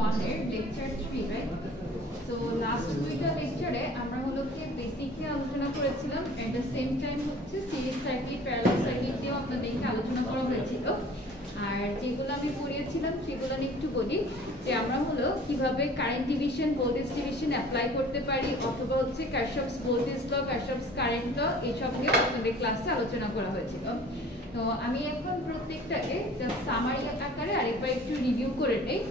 1 এর lecture 3 right so last দুইটা লেকচারে আমরা হলো কি বেসিকলি আলোচনা করেছিলাম এট দ্য সেম টাইম হচ্ছে সিরিজ সার্কিট প্যারালাল সার্কিট নিয়েও আপনাদেরকে আলোচনা করা হয়েছিল আর যেগুলো আমি পড়িয়েছিলাম সেগুলো নিয়ে একটু বলি যে আমরা হলো কিভাবে current division voltage division apply করতে পারি অথবা হচ্ছে কারশফস ভোল্টেজ ল কারশফস কারেন্ট ল এইসব নিয়ে আপনাদের ক্লাসে আলোচনা করা হয়েছিল তো আমি এখন প্রত্যেকটাকে জাস্ট সামারি আকারে আরেকবার একটু রিভিউ করে নেই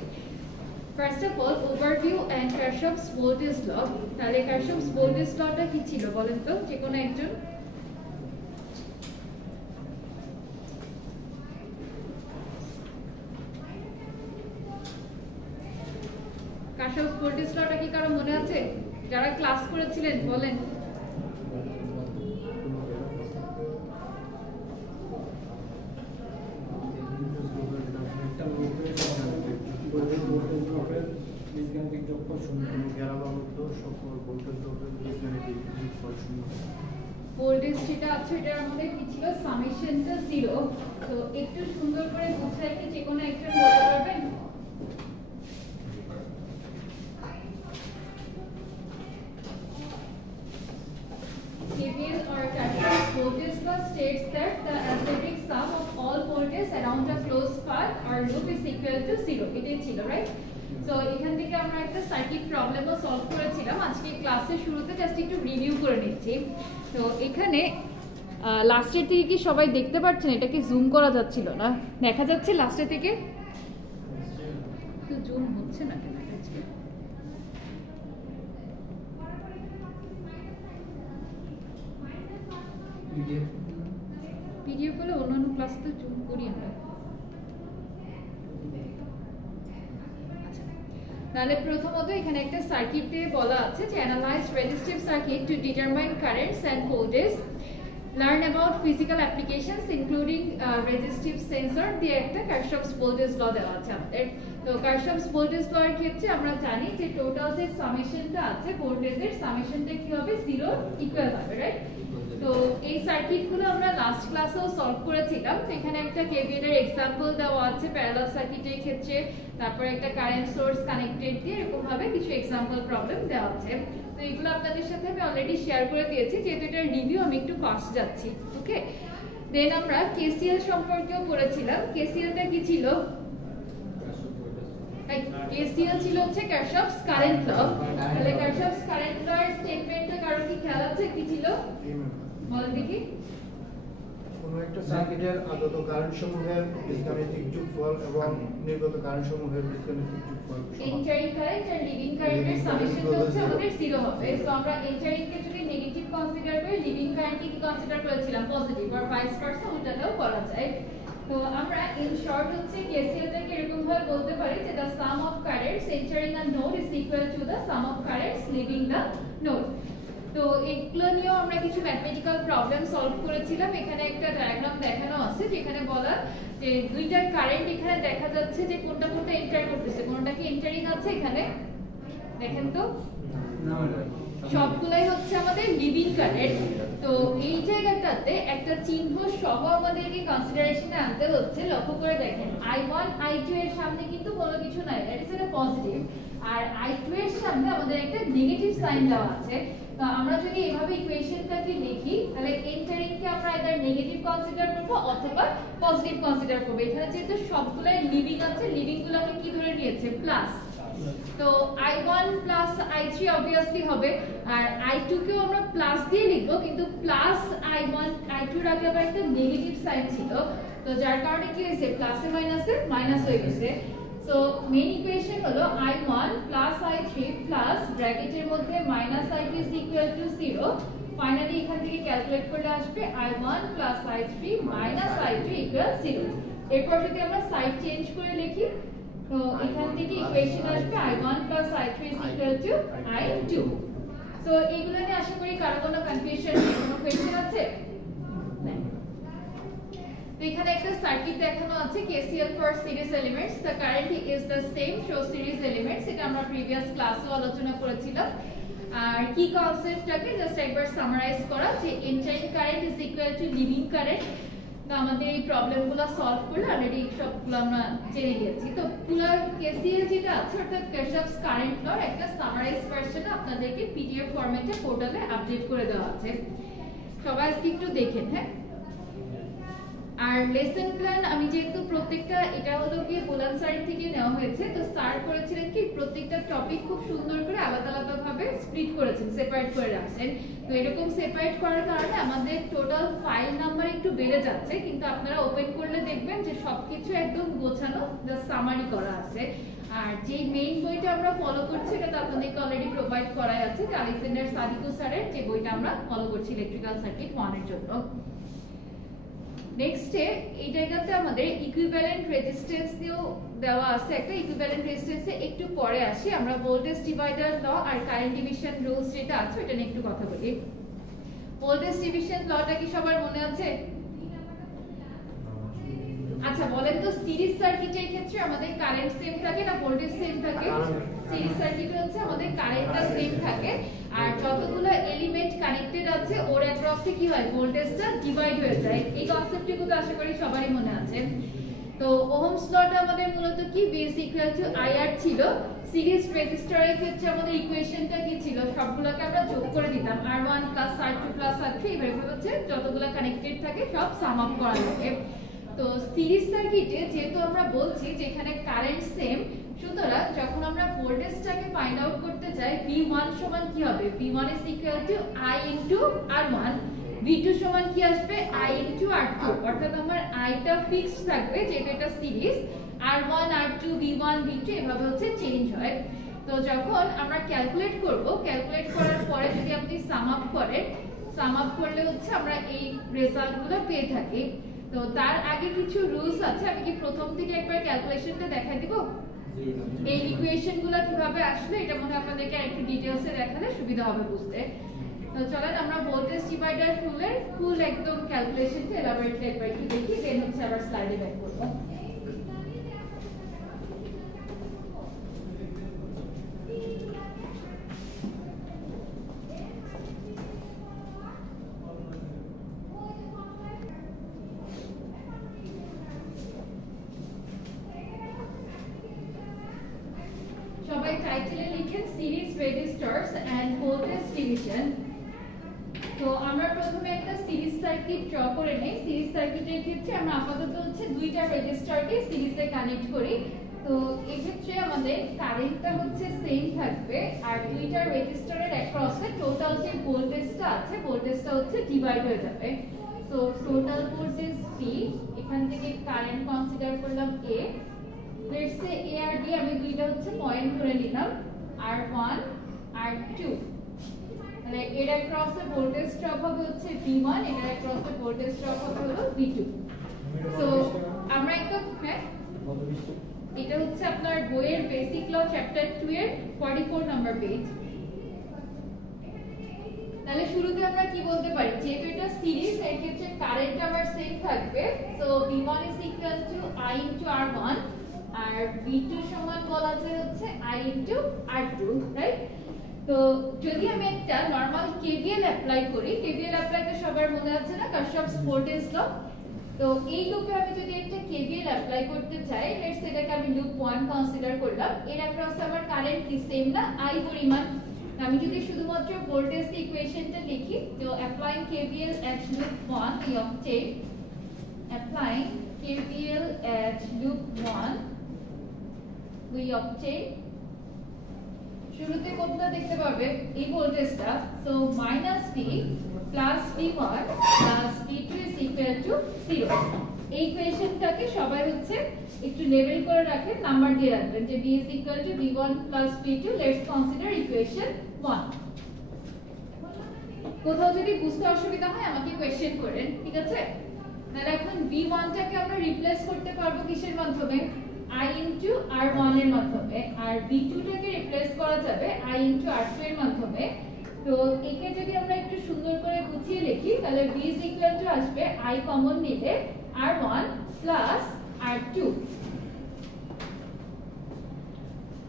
First of all, overview and Kirchhoff's voltage law. তাহলে Kirchhoff's voltage lawটা কি ছিল বলেন তো যে কোনো একজন Kirchhoff's voltage lawটা কি কারো মনে আছে যারা ক্লাস করেছিলেন বলেন ভোল্টেজ যেটা আছে এটার মধ্যে কি ছিল সামেশনটা 0 তো একটু সুন্দর করে বুঝাই কি যে কোনো একটা বলতে পারবেন KVL or Kirchhoff's voltage law states that the acidic sum of all voltage around a closed path or loop is equal to 0 এটাই ছিল রাইট সো এখান থেকে আমরা একটা সার্কিট প্রবলেমও সলভ করেছিলাম আজকে ক্লাসের শুরুতে জাস্ট একটু রিভিউ করে নিচ্ছি তো এখানে লাস্টের থেকে কি সবাই দেখতে পাচ্ছেন এটা কি জুম করা যাচ্ছিল না দেখা যাচ্ছে লাস্টের থেকে তো জুম হচ্ছে না কেন আজকে পিডিএফ হলে অন্যান্য ক্লাস তো জুম করি আমরা তাহলে প্রথমত এখানে একটা সার্কিট দিয়ে বলা আছে যে analyse resistive circuit to determine currents and voltage learn about physical applications including resistive sensor দিয়ে একটা কারশফস ভোল্টেজ ল দেওয়া আছে আমাদের তো কারশফস ভোল্টেজ ল এর ক্ষেত্রে আমরা জানি যে টোটাল যে সামেশনটা আছে ভোল্টেজের সামেশনটা কি হবে 0 ইকুয়াল হবে রাইট তো এই সার্কিটগুলো আমরা লাস্ট ক্লাসেও সলভ করেছিলাম তো এখানে একটা কেভিএল এর एग्जांपल দেওয়া আছে প্যারালাল সার্কিটের ক্ষেত্রে তারপর একটা কারেন্ট সোর্স কানেক্টেড দিয়ে এরকম ভাবে কিছু एग्जांपल প্রবলেম দেওয়া আছে তো এগুলো আপনাদের সাথে আমি অলরেডি শেয়ার করে দিয়েছি যেহেতু এটার রিভিউ আমি একটু ফাস্ট যাচ্ছি ওকে দেন আমরা কেসিএল সম্পর্কেও পড়েছিলাম কেসিএলটা কি ছিল কেসিএল ছিল হচ্ছে কারশফস কারেন্ট ল তাহলে কারশফস কারেন্ট ল এর স্টেটমেন্টটা কারো কি খেয়াল আছে কি ছিল বলেন দেখি কোন একটা সার্কিটের আগত কারেন্ট সমূহের বীজগাণিতিক যোগফল এবং নির্গত কারেন্ট সমূহের বীজগাণিতিক যোগফল এন্টারিং কারেন্ট আর লিভিং কারেন্টের সামেশনটা হচ্ছে আমাদের 0 হবে সো আমরা এন্টারিং কে যদি নেগেটিভ কনসিডার করি লিভিং কারেন্টকে কি কনসিডার করেছিলাম পজিটিভ আর ভাইস ভার্সা ওটাও করা যায় তো আমরা ইন শর্ট হচ্ছে কেসিএলটাকে এরকম ভাবে বলতে পারি যে the sum of currents entering a node is equal to the sum of currents leaving the node তো এগুলো নিয়েও আমরা কিছু ম্যাথমেটিক্যাল প্রবলেম সলভ করেছিলাম এখানে একটা ডায়াগ্রাম দেখানো আছে যেখানে বলা যে দুইটা কারেন্ট এখানে দেখা যাচ্ছে যে কোনটা কোনটা এন্টার করতেছে কোনটা কি এন্টারিং আছে এখানে দেখেন তো না সবগুলাই হচ্ছে আমাদের লিভিং কারেন্ট তো এই জায়গাটাতে একটা চিহ্ন সহ আমাদেরকে কনসিডারেশনে আনতে হচ্ছে লক্ষ্য করে দেখেন i1 i2 এর সামনে কিন্তু কোনো কিছু নাই দ্যাট ইজ এ পজিটিভ আর i2 এর সামনে আমাদের একটা নেগেটিভ সাইন দেওয়া আছে তো আমরা যদি এইভাবে ইকুয়েশনটাকে লিখি তাহলে এন্টারিং কে আমরা আইদার নেগেটিভ কনসিডার করব অথবা পজিটিভ কনসিডার করব এখানে যেহেতু সবগুলাই লিভিং আছে লিভিং গুলোকে কি ধরে নিয়েছে প্লাস তো i1 প্লাস i3 obviously হবে আর i2 কেও আমরা প্লাস দিয়ে লিখবো কিন্তু প্লাস i1 i2 এর আগে আবার একটা নেগেটিভ সাইন ছিল তো যার কারণে কি হয়েছে প্লাসে মাইনাসে মাইনাস হয়ে গেছে সো মেইন ইকুয়েশন হলো i1 প্লাস i3 প্লাস ব্র্যাকেটের মধ্যে minus i2 is equal to 0 finally এখান থেকে ক্যালকুলেট করলে আসবে i1 plus i3 minus i2 equal 0 এরপর যদি আমরা সাইড চেঞ্জ করে লিখি তো এখান থেকে ইকুয়েশন আসবে i1 i3 is equal to i2 so এগুলো নিয়ে আশা করি কারো কোনো কনফিউশন নেই কোনো কোশ্চেন আছে তো এখানে একটা সার্কিট দেখানো আছে KCL for series elements the current is the same show series elements এটা আমরা প্রিভিয়াস ক্লাসে আলোচনা করেছিলাম আর কি কনসেপ্টটাকে জাস্ট একবার সামারাইজ করা যে entering current is equal two living current তো আমাদের এই প্রবলেমগুলো সলভ করলে অলরেডি সবগুলো আমরা জেনে গেছি। তো পুরো কেসিএল যেটা আছে অর্থাৎ কারশফস কারেন্ট লর একটা সামারাইজ ভার্সন আপনাদেরকে পিডিএফ ফরম্যাটে পোর্টালে আপডেট করে দেওয়া আছে, সবাই আজকে একটু দেখেন। হ্যাঁ, আর লেসন প্ল্যান আমি যেহেতু প্রত্যেকটা এটা হলো গিয়ে বোলান স্যার থেকে নেওয়া হয়েছে, তো স্যার করেছিলেন কি প্রত্যেকটা টপিক খুব সুন্দর করে আলাদা আলাদা ভাবে স্প্লিট করেছেন, সেপারেট করে রাখছেন। তো এরকম সেপারেট করার কারণে আমাদের টোটাল ফাইল নাম্বার একটু বেড়ে যাচ্ছে, কিন্তু আপনারা ওপেন করলে দেখবেন যে সবকিছু একদম গোছানো, জাস্ট সামারি করা আছে। আর যে মেইন বইটা আমরা ফলো করছি এটা তো আপনাদেরকে অলরেডি প্রোভাইড করাই আছে, আলেকজান্ডার সাদিকু স্যারের যে বইটা আমরা ফলো করছি ইলেকট্রিক্যাল সার্কিট 1 এর জন্য। নেক্সটে এই জায়গাতে আমাদের ইকুইভ্যালেন্ট রেজিস্ট্যান্স নিয়েও দেওয়া আছে, একটা ইকুইভ্যালেন্ট রেজিস্ট্যান্সে একটু পরে আসি। আমরা ভোল্টেজ ডিভাইডার ল আর কারেন্ট ডিভিশন রুলস যেটা আছে এটা নিয়ে একটু কথা বলি। ভোল্টেজ ডিভিশন লটা কি সবার মনে আছে? আচ্ছা বলেন তো, সিরিজ সার্কিটের ক্ষেত্রে আমাদের কারেন্ট সেম থাকে না ভোল্টেজ সেম থাকে? সিরিজ সার্কিটে হচ্ছে আমাদের কারেন্টটা সেম থাকে, আর যতগুলো এলিমেন্ট কানেক্টেড আছে ওর অ্যাক্রসে কি হয়, ভোল্টেজটা ডিভাইড হয়ে যায়। এই কনসেপ্টটুকু তো আশা করি সবারই মনে আছে। তো ওহমস লটা আমাদের মূলত কি V IR ছিল। সিরিজ রেজিস্টরের ক্ষেত্রে আমাদের ইকুয়েশনটা কি ছিল, সবগুলোকে আমরা যোগ করে দিতাম, R1 + R2 + R3 এভাবে হচ্ছে যতগুলো কানেক্টেড থাকে সব সাম আপ করা লাগে। তো সিরিজ সার্কিটে যেহেতু আমরা বলছি যে এখানে কারেন্ট সেম, সুতরাং যখন আমরা ভোল্টেজটাকে ফাইন্ড আউট করতে চাই V1 সমান কি হবে, V1 I * R1, V2 সমান কি আসবে I * R2, অর্থাৎ আমার I টা ফিক্সড থাকবে যেটা এটা series, R1 R2 V1 V2 এভাবে হচ্ছে চেঞ্জ হয়। তো যখন আমরা ক্যালকুলেট করব, ক্যালকুলেট করার পরে যদি আপনি সাম আপ করেন, সাম আপ করলে হচ্ছে আমরা এই রেজাল্টগুলো পেয়ে থাকি। তো তার আগে কিছু রুলস আছে, আমি কি প্রথম থেকে একবার ক্যালকুলেশনটা দেখাই দিব? এই ইকুয়েশনগুলো কিভাবে আসলে এটা মনে আপনাদেরকে আরেকটু ডিটেইলসে দেখালে সুবিধা হবে বুঝতে। তো চলেন আমরা ভোল্টেজ ডিভাইডার রুলের ফুল একদম ক্যালকুলেশনটা এলাবোরেটলি একবার একটু দেখি, দেন হচ্ছে আবার স্লাইডে ব্যাক করব। সবাই টাইটেলে লিখেন series registers and voltage division. তো আমরা প্রথমে একটা সিরিজ সার্কিট ড্র করে নেই। সিরিজ সার্কিটের ক্ষেত্রে আমরা আপাতত হচ্ছে দুইটা রেজিস্টারকে সিরিজে কানেক্ট করি। তো এই ক্ষেত্রে আমাদের কারেন্টটা হচ্ছে সেম থাকবে, আর দুইটা রেজিস্টারের অ্যাক্রসে টোটাল যে ভোল্টেজটা আছে ভোল্টেজটা হচ্ছে ডিভাইড হয়ে যাবে। সো টোটাল ভোল্টেজ V, এখান থেকে কারেন্ট কনসিডার করলাম A, লেটস সে A আর B আমি দুইটা হচ্ছে পয়েন্ট ধরে নিলাম, R1 R2, তাহলে এর অ্যাক্রসে ভোল্টেজ ড্রপ হবে হচ্ছে V1, এর অ্যাক্রসে ভোল্টেজ ড্রপ হবে হলো V2। সো আমরা একদম এটা হচ্ছে আপনার বইয়ের বেসিক ল চ্যাপ্টার 2 এর 44 নাম্বার পেজ। তাহলে শুরুতে আমরা কি বলতে পারি, যেহেতু এটা সিরিজ এর ক্ষেত্রে কারেন্ট আমার সেম থাকবে, so V1 I * R1 R V2 সমান বলা যায় হচ্ছে I * R2, রাইট? তো যদি আমি একটা নরমাল KVL অ্যাপ্লাই করি, KVL অ্যাপ্লাই তো সবার মনে আছে না, কারশফস ভোল্টেজ ল। তো এই লুপে আমি যদি একটা KVL অ্যাপ্লাই করতে চাই, লেটস এটাকে আমি লুপ 1 কনসিডার করলাম, এর অ্যাক্রসে আমার কারেন্ট কি সেম না, I পরিমাণ। আমি যদি শুধুমাত্র ভোল্টেজ ইকুয়েশনটা লিখি, তো applying KVL at loop 1 we obtain, applying KVL at loop 1 we obtain, শুরুতে কতটা দেখতে পাবে এই ভোল্টেজটা, so -V plus V1 plus V2 is equal to 0। এই ইকুয়েশনটাকে সবাই হচ্ছে একটু লেবেল করে রাখেন, নাম্বার দিয়ে রাখবেন যে V is equal to V1 plus V2, let's consider equation 1। কোথাও যদি বুঝতে অসুবিধা হয় আমাকে কোয়েশ্চেন করেন, ঠিক আছে? তাহলে এখন V1 টাকে আমরা রিপ্লেস করতে পারবো কিসের মাধ্যমে, I * R1 এর মাধ্যমে, আর V2 টাকে রিপ্লেস করা যাবে I * R2 এর মাধ্যমে। তো একে যদি আমরা একটু সুন্দর করে গুছিয়ে লিখি, তাহলে V is equal to আসবে I কমন নিলে R1 plus R2।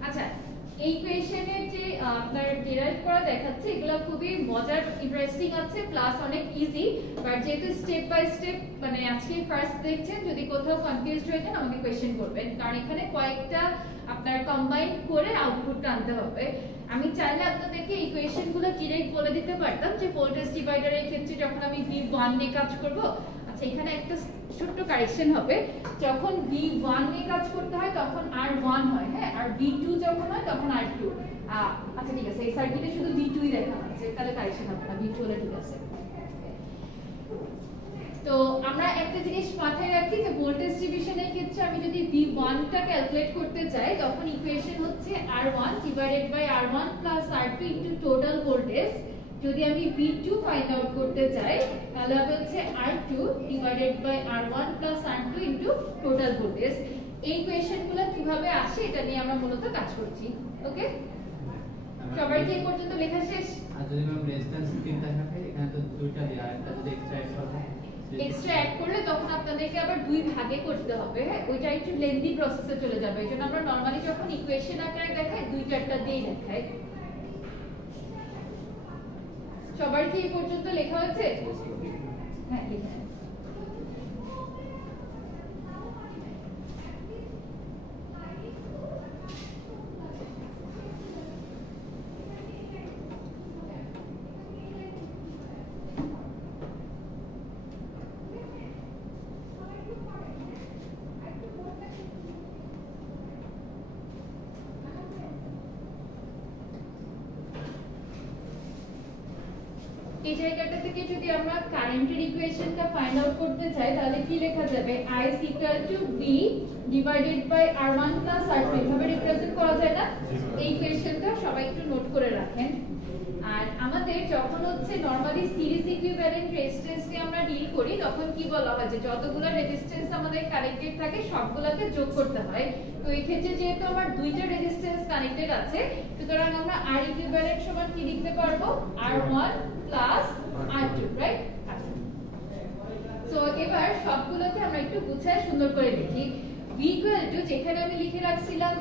আচ্ছা, এই কোয়েশ্চেনের যে আপনার ডিরাইভ করা দেখাচ্ছে এগুলো খুবই মজার ইন্টারেস্টিং আছে প্লাস অনেক ইজি, বাট যেহেতু স্টেপ বাই স্টেপ মানে আজকে ফার্স্ট দেখছেন, যদি কোথাও কনফিউজড হয়ে যান আমাকে কোয়েশ্চেন করবেন, কারণ এখানে কয়েকটা আপনার কম্বাইন করে আউটপুটটা আনতে হবে। আমি চাইলে আপনাদেরকে এই কোয়েশ্চেনগুলো ডিরেক্ট বলে দিতে পারতাম যে ভোল্টেজ ডিভাইডারের ক্ষেত্রে যখন আমি V1 নিয়ে কাজ করব, আচ্ছা এখানে একটা ছোট্ট কারেকশন হবে, যখন V1 নিয়ে কাজ করতে হয় তখন R1 হয়, হ্যাঁ, আর V2 যখন হয় তখন R2। আচ্ছা ঠিক আছে, এই সার্কিটে শুধু V2ই দেখানো আছে, তাহলে কারেকশন হবে না, V2 হলে ঠিক আছে। তো আমরা একটা জিনিস মাথায় রাখি যে ভোল্টেজ ডিভিশনের ক্ষেত্রে আমি যদি V1 টা ক্যালকুলেট করতে চাই তখন ইকুয়েশন হচ্ছে R1 divided by R1 plus R2 into total voltage. যদি আমি V2 ফাইন্ড আউট করতে চাই তাহলে হবে হচ্ছে R2 divided by R1 plus R2 into total voltage. এই ইকুয়েশনগুলো কিভাবে আসে এটা নিয়ে আমরা মূলত কাজ করছি। ওকে, সবার কি এই পর্যন্ত লেখা শেষ? আর যদি ম্যাম রেজিস্ট্যান্স 3টা থাকে, এখানে তো দুইটা দেয়া, একটা যদি এক্সট্রা অ্যাড করা হয়, এক্সট্রা অ্যাড করলে তখন আপনাদেরকে আবার দুই ভাগে করতে হবে, হ্যাঁ, ওইটা একটু লেন্দি প্রসেসে চলে যাবে। এজন্য আমরা নরমালি যখন ইকুয়েশন আকারে দেখাই দুই চারটা দিয়েই দেখাই। সবার কি এই পর্যন্ত লেখা হয়েছে? হ্যাঁ, লেখা। এই জায়গাটা থেকে যদি আমরা কারেন্টের ইকুয়েশনটা ফাইন্ড আউট করতে চাই তাহলে কি লেখা যাবে? I is equal to V divided by R1 plus R2 এভাবে রিপ্রেজেন্ট করা যায় না? এই ইকুয়েশনটা সবাই একটু নোট করে রাখেন। আর আমাদের যখন হচ্ছে নরমালি সিরিজ ইকুইভ্যালেন্ট রেজিস্ট্যান্স নিয়ে আমরা ডিল করি তখন কি বলা হয় যে যতগুলো রেজিস্ট্যান্স আমাদের কানেক্টেড থাকে সবগুলোকে যোগ করতে হয়। তো এই ক্ষেত্রে যেহেতু আমার দুইটা রেজিস্ট্যান্স কানেক্টেড আছে সুতরাং আমরা R ইকুইভ্যালেন্ট সমান কি লিখতে পারবো? R1 plus R2, right? আচ্ছা, সো এবার সবগুলোকে আমরা একটু গুছায় সুন্দর করে লিখি। V equal to যেখানে আমি লিখে রাখছিলাম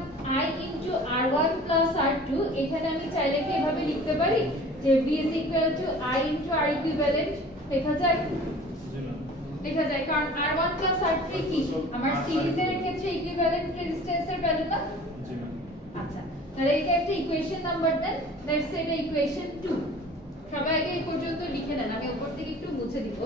I into R1 plus R2, এখানে আমি চাইলে কি এভাবে লিখতে পারি যে V is equal to I into R equivalent লেখা যায়? লেখা যায়, কারণ R1 plus R3 কি আমার সিরিজের ক্ষেত্রে ইকুইভ্যালেন্ট রেজিস্ট্যান্সের ভ্যালু না? আচ্ছা, তাহলে এটা একটা ইকুয়েশন নাম্বার দেন, লেটস সে এটা ইকুয়েশন 2। সবাই আগে এই পর্যন্ত লিখে নেন, আমি উপর থেকে একটু মুছে দিব।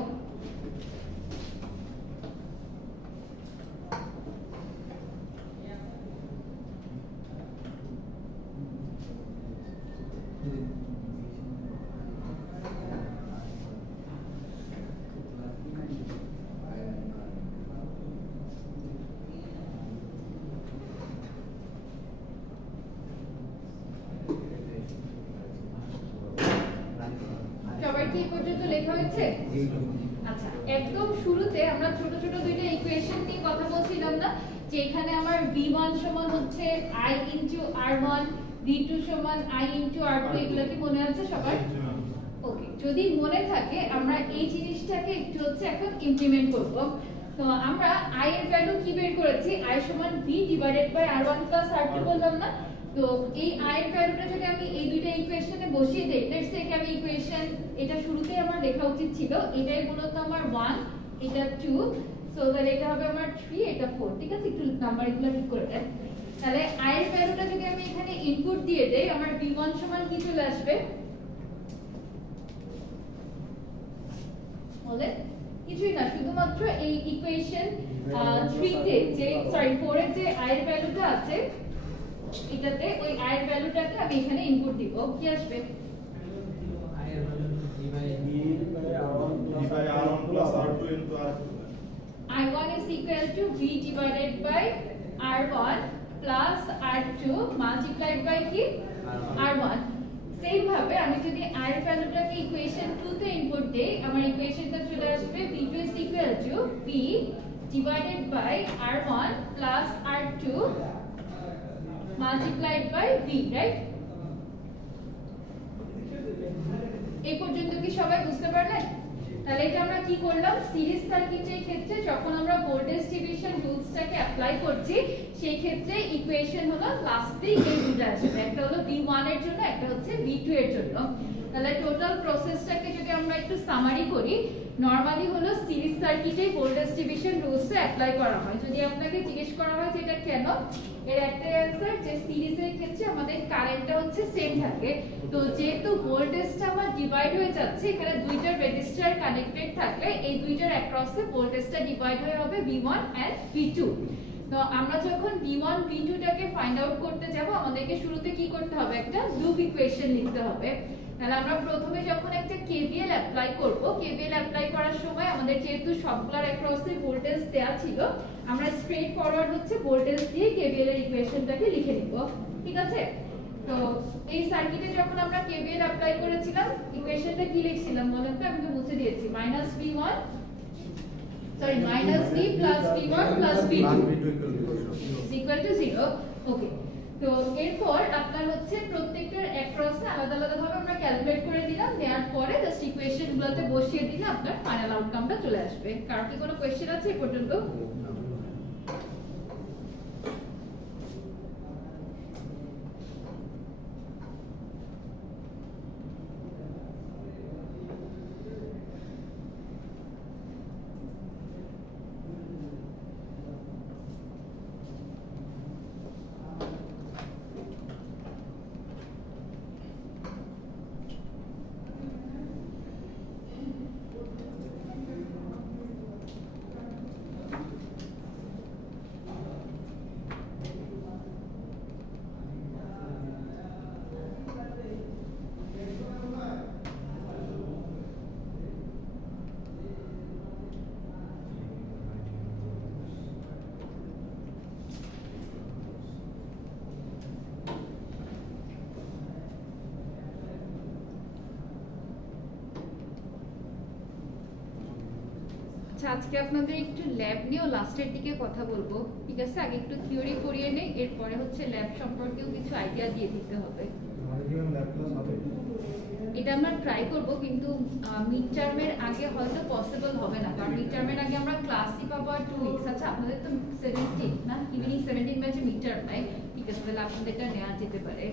সবার কি এই পর্যন্ত লেখা হয়েছে? আচ্ছা, একদম শুরুতে আমরা ছোট ছোট দুইটা ইকুয়েশন নিয়ে কথা বলছিলাম না, যে এখানে আমার V1 সমান হচ্ছে I into R1, V2 সমান I into R2, এগুলা কি মনে আছে সবার? ওকে, যদি মনে থাকে আমরা এই জিনিসটাকে একটু হচ্ছে এখন ইমপ্লিমেন্ট করব। তো আমরা I এর ভ্যালু কি বের করেছি? I সমান V divided by R1 plus R2 বললাম না? তো এই I এর ভ্যালুটা যদি আমি এই দুইটা ইকুয়েশনে বসিয়ে দেই, লেটস সে আমি ইকুয়েশন এটা শুরুতেই আমার লেখা উচিত ছিল, এটাই মূলত আমার 1, এটা 2, সো তাহলে এটা হবে আমার 3, এটা 4, ঠিক আছে? একটু নাম্বারগুলো ঠিক করে দেন। তাহলে I এর ভ্যালুটা যদি আমি এখানে ইনপুট দিয়ে দেই আমার V1 সমান কি চলে আসবে? বলে কিছুই না, শুধুমাত্র এই ইকুয়েশন 3 তে যে 4 এর যে I এর ভ্যালুটা আছে এটাতে ওই I এর ভ্যালুটাকে আমি এখানে ইনপুট দিব, কি আসবে? I এর value V by R1 plus R2 into R2. I1 is equal to V divided by R1 plus R2 multiplied by কি? R1। সেম ভাবে আমি যদি I এর ভ্যালুটাকে ইকুয়েশন 2 তে ইনপুট দেই আমার ইকুয়েশনটা চলে আসবে V2 is equal to V divided by R1 plus R2 multiplied by V, right? এই পর্যন্ত কি সবাই বুঝতে পারলেন? তাহলে এটা আমরা কি করলাম, সিরিজ সার্কিটের ক্ষেত্রে যখন আমরা ভোল্টেজ ডিভিশন রুলসটাকে অ্যাপ্লাই করছি সেই ক্ষেত্রে ইকুয়েশন হলো লাস্টে এই দুটো আসবে, একটা হলো V1 এর জন্য, একটা হচ্ছে V2 এর জন্য। তাহলে টোটাল প্রসেসটাকে যদি আমরা একটু সামারি করি, নরমালি হলো সিরিজ সার্কিটে ভোল্টেজ ডিভিশন রুলসটা অ্যাপ্লাই করা হয়। যদি আপনাকে জিজ্ঞেস করা হয় যে এটা কেন, এর একটা অ্যানসার যে সিরিজের ক্ষেত্রে আমাদের কারেন্টটা হচ্ছে সেম থাকে, তো যেহেতু ভোল্টেজটা আমার ডিভাইড হয়ে যাচ্ছে, এখানে দুইটা রেজিস্টার কানেক্টেড থাকলে এই দুইটার অ্যাক্রসে ভোল্টেজটা ডিভাইড হয়ে হবে V1 এন্ড V2। তো আমরা যখন V1 V2 টাকে ফাইন্ড আউট করতে যাব, আমাদেরকে শুরুতে কি করতে হবে, একটা লুপ ইকুয়েশন লিখতে হবে। তাহলে আমরা প্রথমে যখন একটা KVL অ্যাপ্লাই করব, KVL অ্যাপ্লাই করার সময় আমাদের যেহেতু সবগুলোর অ্যাক্রসে ভোল্টেজ দেয়া ছিল, আমরা স্ট্রেট ফরওয়ার্ড হচ্ছে ভোল্টেজ দিয়ে KVL এর ইকুয়েশনটাকে লিখে নিব, ঠিক আছে? তো এই সার্কিটে যখন আমরা KVL অ্যাপ্লাই করেছিলাম, ইকুয়েশনটা কি লিখছিলাম বলেন তো? আমি তো মুছে দিয়েছি, -V plus V1 plus V2 is equal to 0. ওকে, তো এরপর আপনার হচ্ছে প্রত্যেকটার অ্যাক্রসে আলাদা আলাদা ভাবে আমরা ক্যালকুলেট করে দিলাম, দেওয়ার পরে জাস্ট ইকুয়েশনগুলোতে বসিয়ে দিলে আপনার ফাইনাল আউটকামটা চলে আসবে। কার কি কোনো কোশ্চেন আছে এই পর্যন্ত? আজকে আপনাদের একটু ল্যাব নিয়েও লাস্টের দিকে কথা বলবো, ঠিক আছে? আগে একটু থিওরি করিয়ে নেই, এরপরে হচ্ছে ল্যাব সম্পর্কেও কিছু আইডিয়া দিয়ে দিতে হবে। এটা আমরা ট্রাই করব, কিন্তু মিড টার্মের আগে হয়তো পসিবল হবে না, কারণ মিড টার্মের আগে আমরা ক্লাসই পাবো 2 উইকস। আচ্ছা, আপনাদের তো 17 না, ইভিনিং 17 ব্যাচে মিড টার্ম নাই, ঠিক আছে? তাহলে আপনাদেরটা নেওয়া যেতে পারে।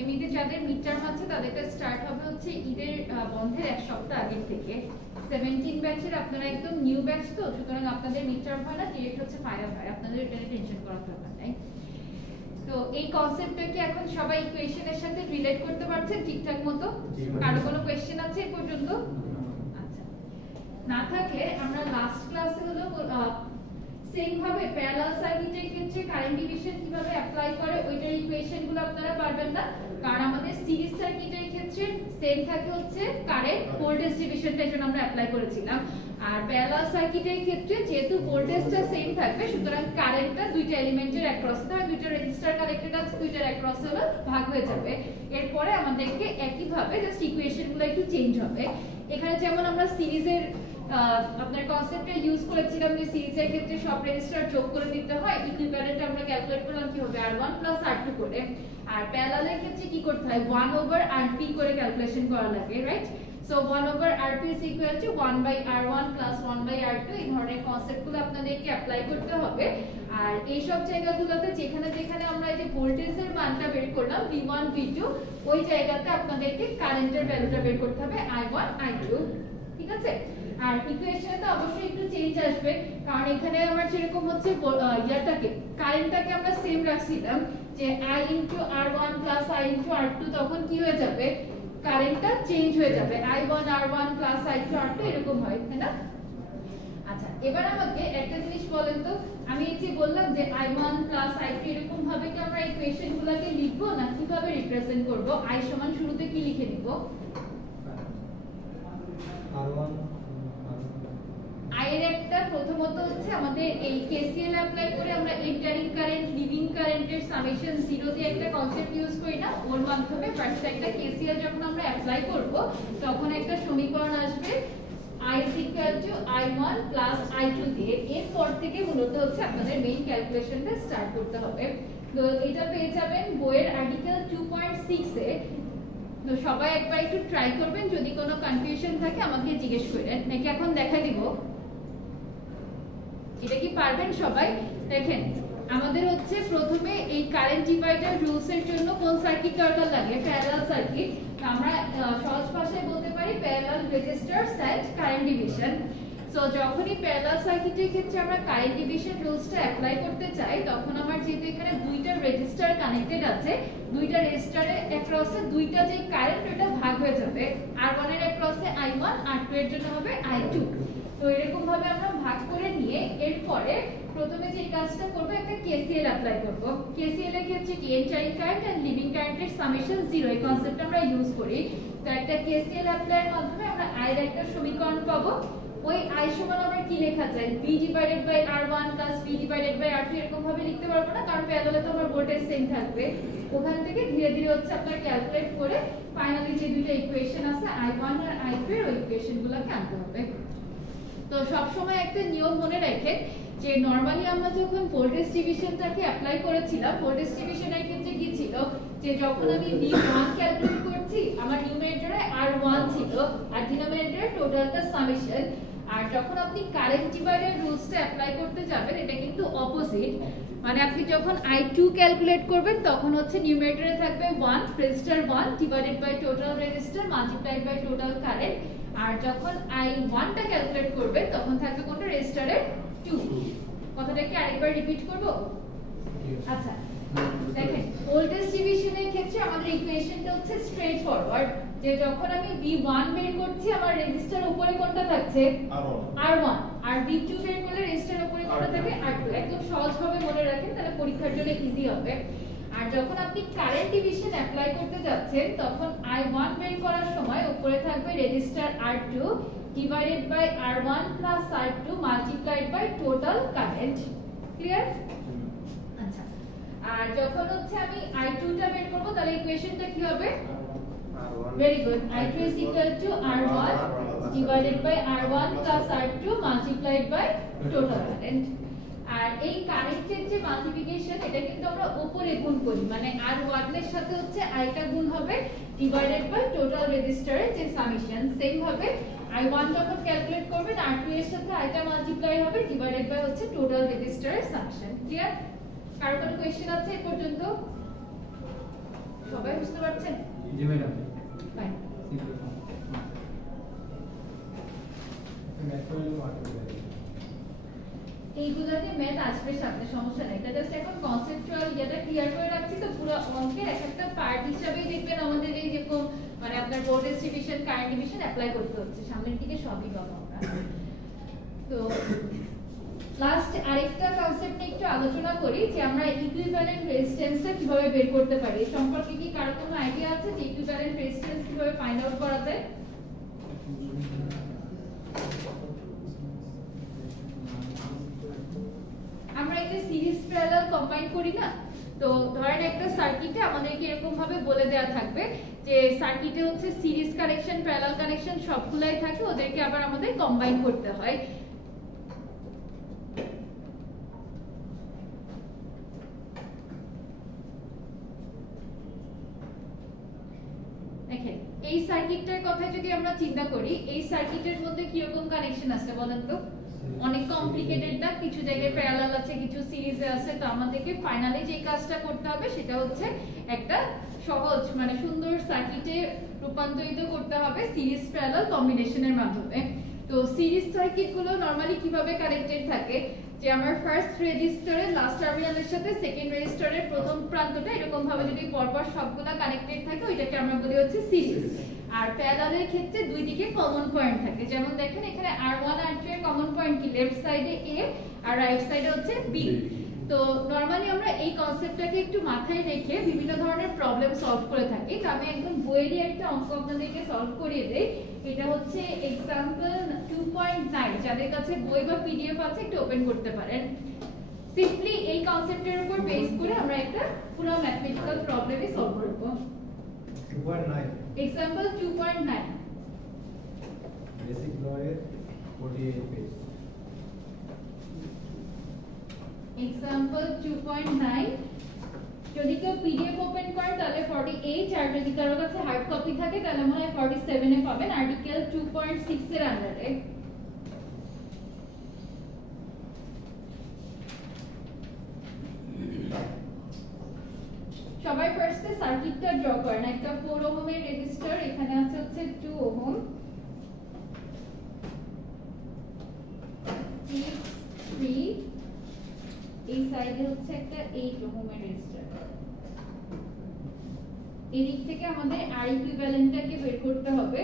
এমনিতে যাদের মিড টার্ম আছে তাদেরটা স্টার্ট হবে হচ্ছে ঈদের বন্ধের এক সপ্তাহ আগের থেকে। 17 ব্যাচের আপনারা একদম নিউ ব্যাচ, তো সুতরাং আপনাদের মিড টার্ম হয় না, ডিরেক্ট হচ্ছে ফাইনাল হয়, আপনাদের এটা টেনশন করার দরকার নাই। তো এই কনসেপ্টটাকে এখন সবাই ইকুয়েশনের সাথে রিলেট করতে পারছেন ঠিকঠাক মতো? কারো কোনো কোশ্চেন আছে এই পর্যন্ত? আচ্ছা, না থাকলে আমরা লাস্ট ক্লাসে হলো সেম ভাবে প্যারালাল সার্কিটের ক্ষেত্রে কারেন্ট ডিভিশন কিভাবে অ্যাপ্লাই করে ওইটার ইকুয়েশনগুলো আপনারা পারবেন না, কারণ আমাদের সিরিজ সার্কিটের ক্ষেত্রে সেম থাকে হচ্ছে কারেন্ট ভোল্টেজ ডিভিশনটার জন্য আমরা অ্যাপ্লাই করেছিলাম। আর প্যারালাল সার্কিটের ক্ষেত্রে যেহেতু ভোল্টেজটা সেম থাকবে, সুতরাং কারেন্টটা দুইটা এলিমেন্টের অ্যাক্রস, ধর দুইটা রেজিস্টার কানেক্টেড আছে, দুইটার অ্যাক্রস হলো ভাগ হয়ে যাবে। এরপরে আমাদেরকে একই ভাবে জাস্ট ইকুয়েশনগুলো একটু চেঞ্জ হবে। এখানে যেমন আমরা সিরিজের আপনার কনসেপ্টে ইউজ করেছিলাম যে সিরিজের ক্ষেত্রে সব রেজিস্টার যোগ করে দিতে হয়, ইকুইভ্যালেন্ট আমরা ক্যালকুলেট করলাম কি হবে R1 প্লাস R2 করে। আর প্যারালালের ক্ষেত্রে কি করতে হয়, 1 ওভার RP করে ক্যালকুলেশন করা লাগে, right? So 1 over RP is equal to 1 by R1 প্লাস 1 বাই R2। এই ধরনের কনসেপ্টগুলো আপনাদেরকে অ্যাপ্লাই করতে হবে। আর এই সব জায়গাগুলোতে যেখানে যেখানে আমরা এই যে ভোল্টেজের মানটা বের করলাম V1 V2, ওই জায়গাতে আপনাদেরকে কারেন্টের ভ্যালুটা বের করতে হবে I1 I2, ঠিক আছে? আর ইকুয়েশনে তো অবশ্যই একটু চেঞ্জ আসবে, কারণ এখানে আমার যেরকম হচ্ছে ইয়াটাকে কারেন্টটাকে আমরা সেম রাখছিলাম যে I into R1 plus I into R2, তখন কি হয়ে যাবে, কারেন্টটা চেঞ্জ হয়ে যাবে, I1 R1 plus I2 R2 এরকম হয়, তাই না? আচ্ছা, এবার আমাকে একটা জিনিস বলেন তো, আমি এই যে বললাম যে I1 প্লাস I2 এরকম ভাবে কি আমরা ইকুয়েশনগুলোকে লিখবো না কিভাবে রিপ্রেজেন্ট করব? I সমান শুরুতে কি লিখে নিব? R1 I এর একটা প্রথমত হচ্ছে আমাদের এই KCL অ্যাপ্লাই করে আমরা এন্টারিং কারেন্ট লিভিং কারেন্টের সামেশন 0 দিয়ে একটা কনসেপ্ট ইউজ করি না, ওর মাধ্যমে ফার্স্ট একটা KCL যখন আমরা অ্যাপ্লাই করব তখন একটা সমীকরণ আসবে I I1 প্লাস I2 দিয়ে। এরপর থেকে মূলত হচ্ছে আপনাদের মেইন ক্যালকুলেশনটা স্টার্ট করতে হবে। তো এটা পেয়ে যাবেন বইয়ের আর্টিকেল 2.6 এ। তো সবাই একবার একটু ট্রাই করবেন, যদি কোনো কনফিউশন থাকে আমাকে জিজ্ঞেস করেন, নাকি এখন দেখা দিব? পারবেন সবাই। দেখেন আমাদের হচ্ছে প্রথমে এই কারেন্ট ডিভাইডার রুলস এর জন্য কোন সার্কিট দরকার লাগে, প্যারালাল সার্কিট। আমরা সহজ ভাষায় বলতে পারি parallel resistors and current division. So যখনই প্যারালাল সার্কিটের ক্ষেত্রে আমরা কারেন্ট ডিভিশন রুলসটা অ্যাপ্লাই করতে চাই, তখন আমার যেহেতু এখানে দুইটা রেজিস্টার কানেক্টেড আছে, দুইটা রেজিস্টারের অ্যাক্রসে দুইটা যে কারেন্ট ওটা ভাগ হয়ে যাবে। R1 এর অ্যাক্রসে I1, R2 এর জন্য হবে I2। তো এরকম ভাবে আমরা ভাগ করে নিয়ে এরপরে প্রথমে যে কাজটা করব একটা KCL অ্যাপ্লাই করব। KCL এর ক্ষেত্রে কি এন্টারিং কারেন্ট এন্ড লিভিং কারেন্টের সামেশন 0 এই কনসেপ্ট আমরা ইউজ করি। তো একটা KCL অ্যাপ্লাইয়ের মাধ্যমে আমরা I এর একটা সমীকরণ পাবো। ওই I সমান আমরা কি লেখা যায়, V ডিভাইডেড বাই R1 প্লাস V ডিভাইডেড বাই R2 এরকম ভাবে লিখতে পারবো না, কারণ প্যারালালে তো আমার ভোল্টেজ সেম থাকবে। ওখান থেকে ধীরে ধীরে হচ্ছে আপনারা ক্যালকুলেট করে ফাইনালি যে দুটো ইকুয়েশন আছে I1 আর I2 এর ওই ইকুয়েশনগুলোকে আনতে হবে। তো সব সময় একটা নিয়ম মনে রাখেন যে নরমালি আমরা যখন ভোল্টেজ ডিভিশনটাকে অ্যাপ্লাই করেছিলাম, ভোল্টেজ ডিভিশনের ক্ষেত্রে কি ছিল যে যখন আমি V1 ক্যালকুলেট করছি আমার নিউমারেটরে R1 ছিল আর ডিনোমিনেটরে টোটালটা সামেশন। আর যখন আপনি কারেন্ট ডিভাইডার রুলসটা অ্যাপ্লাই করতে যাবেন এটা কিন্তু অপোজিট। মানে আপনি যখন I2 ক্যালকুলেট করবেন তখন হচ্ছে নিউমারেটরে থাকবে 1 resistor 1 divided by total resistor multiplied by total current. আর যখন I1 টা ক্যালকুলেট করবে তখন থাকবে কোনটা রেজিস্টারে 2। কথাটাকে আরেকবার রিপিট করব। আচ্ছা দেখেন ভোল্টেজ ডিভিশনের ক্ষেত্রে আমাদের ইকুয়েশনটা হচ্ছে স্ট্রেট ফরওয়ার্ড, যে যখন আমি V1 বের করছি আমার রেজিস্টার উপরে কোনটা থাকছে R1, আর V2 বের করলে রেজিস্টার উপরে কোনটা থাকে R2। একদম সহজভাবে মনে রাখেন তাহলে পরীক্ষার জন্য ইজি হবে। আর যখন আপনি কারেন্ট ডিভিশন অ্যাপ্লাই করতে যাচ্ছেন তখন I1 বের করার সময় উপরে থাকবে resistor R2 divided by R1 plus R2 multiplied by total current. Clear? আচ্ছা আর যখন হচ্ছে আমি I2 টা বের করব তাহলে ইকুয়েশনটা কি হবে? Very good. I2 is equal to R1 divided by R1 plus R2 multiplied by total current. আর এই কারেন্টের যে মাল্টিপ্লিকেশন এটা কিন্তু আমরা উপরে গুণ করি, মানে R1 এর সাথে হচ্ছে I টা গুণ হবে ডিভাইডেড বাই টোটাল রেজিস্টারের যে সামেশন। সেম ভাবে I1 যখন ক্যালকুলেট করবেন R2 এর সাথে I টা মাল্টিপ্লাই হবে ডিভাইডেড বাই হচ্ছে টোটাল রেজিস্টারের সামেশন। ক্লিয়ার? কারো কোনো কোশ্চেন আছে এই পর্যন্ত? সবাই বুঝতে পারছেন? জি ম্যাডাম। ফাইন। এইগুলোতে ম্যাথ আসবে সামনে, সমস্যা নাই। এটা জাস্ট এখন কনসেপচুয়াল এটা ক্লিয়ার করে রাখছি, তো পুরো অঙ্কের একটা পার্ট হিসেবেই দেখবেন আমাদের এই যেরকম মানে আপনার voltage division current division apply করতে হচ্ছে, সামনের দিকে সবই পাবো আমরা। তো লাস্ট আরেকটা কনসেপ্ট নিয়ে একটু আলোচনা করি যে আমরা ইকুইভ্যালেন্ট রেজিস্ট্যান্সটা কিভাবে বের করতে পারি। এই সম্পর্কে কি কারো কোনো আইডিয়া আছে যে ইকুইভ্যালেন্ট রেজিস্ট্যান্স কিভাবে ফাইন্ড আউট করা যায়? আমরা একটা সিরিজ প্যারালাল কম্বাইন করি না, তো ধরেন একটা সার্কিটে আমাদেরকে এরকম ভাবে বলে দেয়া থাকবে যে সার্কিটে হচ্ছে সিরিজ কানেকশন প্যারালাল কানেকশন সবগুলাই থাকে, ওদেরকে আবার আমাদের কম্বাইন করতে হয়। দেখেন এই সার্কিটটার কথা যদি আমরা চিন্তা করি, এই সার্কিটের মধ্যে কি রকম কানেকশন আছে বলেন তো? অনেক কমপ্লিকেটেড না, কিছু জায়গায় প্যারালাল আছে কিছু সিরিজে আছে। তো আমাদেরকে ফাইনালি যে কাজটা করতে হবে সেটা হচ্ছে একটা সহজ মানে সুন্দর সার্কিটে রূপান্তরিত করতে হবে সিরিজ প্যারালাল কম্বিনেশনের মাধ্যমে। তো সিরিজ সার্কিট গুলো নরমালি কিভাবে কানেক্টেড থাকে যে আমার ফার্স্ট রেজিস্টারের লাস্ট টার্মিনালের সাথে সেকেন্ড রেজিস্টারের প্রথম প্রান্তটা এরকম ভাবে যদি পরপর সবগুলা কানেক্টেড থাকে ওইটাকে আমরা বলি হচ্ছে সিরিজ। আর প্যারালালের ক্ষেত্রে দুই দিকে কমন পয়েন্ট থাকে, যেমন দেখেন এখানে R1 R2 এর কমন পয়েন্ট কি, লেফট সাইডে A আর রাইট সাইডে হচ্ছে B। তো নরমালি আমরা এই কনসেপ্টটাকে একটু মাথায় রেখে বিভিন্ন ধরনের প্রবলেম সলভ করে থাকি। তো আমি একদম বইয়েরই একটা অঙ্ক আপনাদেরকে সলভ করিয়ে দেই। এটা হচ্ছে एग्जांपल 2.9, যাদের কাছে বই বা পিডিএফ আছে একটু ওপেন করতে পারেন। সিম্পলি এই কনসেপ্টের উপর বেস করে আমরা একটা পুরো ম্যাথমেটিক্যাল প্রবলেমই সলভ করব। 2.9 एग्जांपल 2.9 বেসিক ল এর 48 পেজ। एग्जांपल 2.9 যদি কেউ পিডিএফ ওপেন করে তাহলে 48, আর যদি কারো কাছে হার্ড কপি থাকে তাহলে মনে হয় 47 এ পাবেন আর্টিকেল 2.6 এর আন্ডারে। হচ্ছে 2 ওহম, 3 এই সাইডে হচ্ছে একটা 8 ওহমের রেজিস্টার। এই দিক থেকে আমাদের আর ইকুইভ্যালেন্টটাকে বের করতে হবে।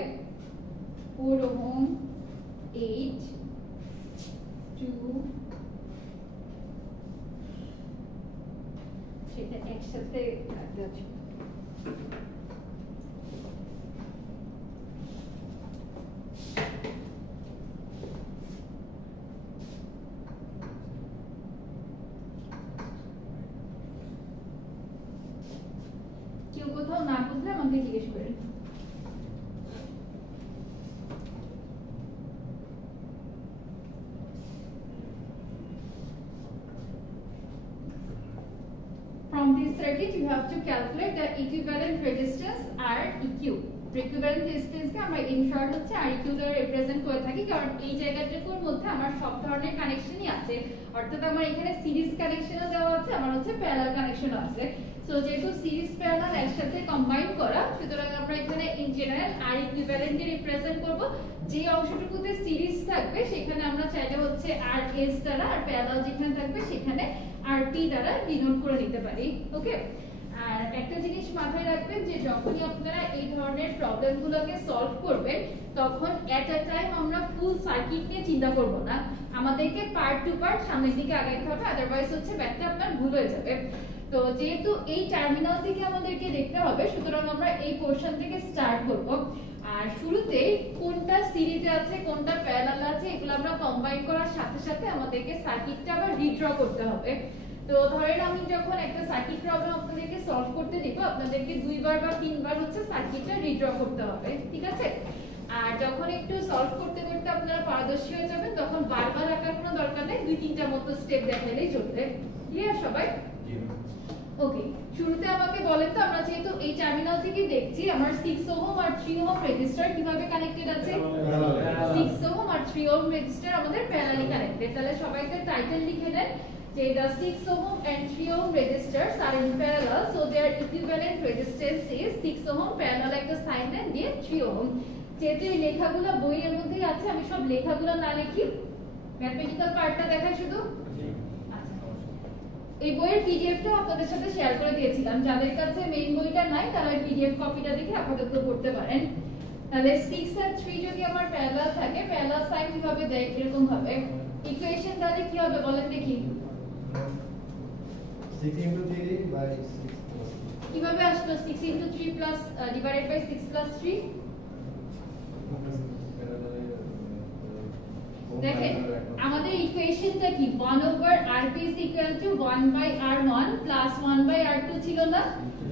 4 ওহম, 8, 2 সেটা একসাথে রাখতে হবে। কেউ কোথাও না বুঝলে আমাকে জিজ্ঞেস করেন। From this circuit you have to calculate the equivalent resistance Req. Equivalent resistance কে আমরা in short হচ্ছে Req দ্বারা রিপ্রেজেন্ট করে থাকি, কারণ এই জায়গাটার মধ্যে আমার সব ধরনের কানেকশনই আছে, অর্থাৎ আমার এখানে সিরিজ কানেকশনও দেওয়া আছে, আমার হচ্ছে প্যারালাল কানেকশনও আছে। সো যেহেতু সিরিজ প্যারালাল একসাথে কম্বাইন করা, সুতরাং আমরা এখানে ইন জেনারেল আর ইকুইভ্যালেন্ট কে রিপ্রেজেন্ট করব। যে অংশটুকুতে সিরিজ থাকবে সেখানে আমরা চাইলে হচ্ছে আর এস দ্বারা, আর প্যারালাল যেখানে থাকবে সেখানে আর টি দ্বারা ডিনোট করে নিতে পারি। ওকে, আর একটা জিনিস মাথায় রাখবেন যে যখনই আপনারা এই ধরনের প্রবলেমগুলোকে সলভ করবেন তখন এট আ টাইম আমরা ফুল সার্কিট নিয়ে চিন্তা করব না, আমাদেরকে পার্ট টু পার্ট সামনের দিকে আগাইতে হবে, আদারওয়াইজ হচ্ছে ব্যাপারটা আপনার ভুল হয়ে যাবে। তো যেহেতু এই টার্মিনাল থেকে আমাদেরকে দেখতে হবে, সুতরাং আমরা এই পোরশন থেকে স্টার্ট করব। আর শুরুতে কোনটা সিরিজে আছে কোনটা প্যারালাল আছে এগুলো আমরা কম্বাইন করার সাথে সাথে আমাদেরকে সার্কিটটা আবার রিড্র করতে হবে। তো ধরেন আমি যখন একটা সার্কিট প্রবলেম আপনাদেরকে সলভ করতে দিব, আপনাদেরকে 2 বার বা 3 বার হচ্ছে সার্কিটটা রিড্র করতে হবে, ঠিক আছে? আর যখন একটু সলভ করতে করতে আপনারা পারদর্শী হয়ে যাবেন তখন বারবার আঁকার কোনো দরকার নেই, 2-3টা মতো স্টেপ দেখালেই চলবে। ক্লিয়ার সবাই? ওকে, শুরুতে আমাকে বলেন তো, আমরা যেহেতু এই টার্মিনাল থেকে দেখছি আমার 6 ওহম আর 3 ওহম রেজিস্টার কিভাবে কানেক্টেড আছে? 6 ওহম আর 3 ওহম রেজিস্টার আমাদের প্যারালালি কানেক্টেড। তাহলে সবাই একটা টাইটেল লিখে দেন যে the 6 ohm and 3 ohm resistors are in parallel, so their equivalent resistance is 6 ohm parallel একটা সাইন দেন দিয়ে 3 ohm। যেহেতু এই লেখাগুলো বইয়ের মধ্যেই আছে, আমি সব লেখাগুলো না লিখি, ম্যাথমেটিক্যাল পার্টটা দেখাই শুধু। এই বইয়ের পিডিএফটাও আপনাদের সাথে শেয়ার করে দিয়েছিলাম, যাদের কাছে মেইন বইটা নাই তারা পিডিএফ কপিটা দেখে আপাতত পড়তে পারেন। তাহলে 6 আর 3 যদি আমার প্যারালাল থাকে, প্যারালাল সাইন কিভাবে দেয়? এরকম ভাবে ইকুয়েশন তাহলে কি হবে বলেন দেখি। 6 into 3 by 6 কিভাবে আসলো 6 into 3 plus divided by 6 plus 3? দেখেন আমাদের ইকুয়েশনটা কি, 1 over rp is equal to 1 by r1 plus 1 by r2 ছিল না?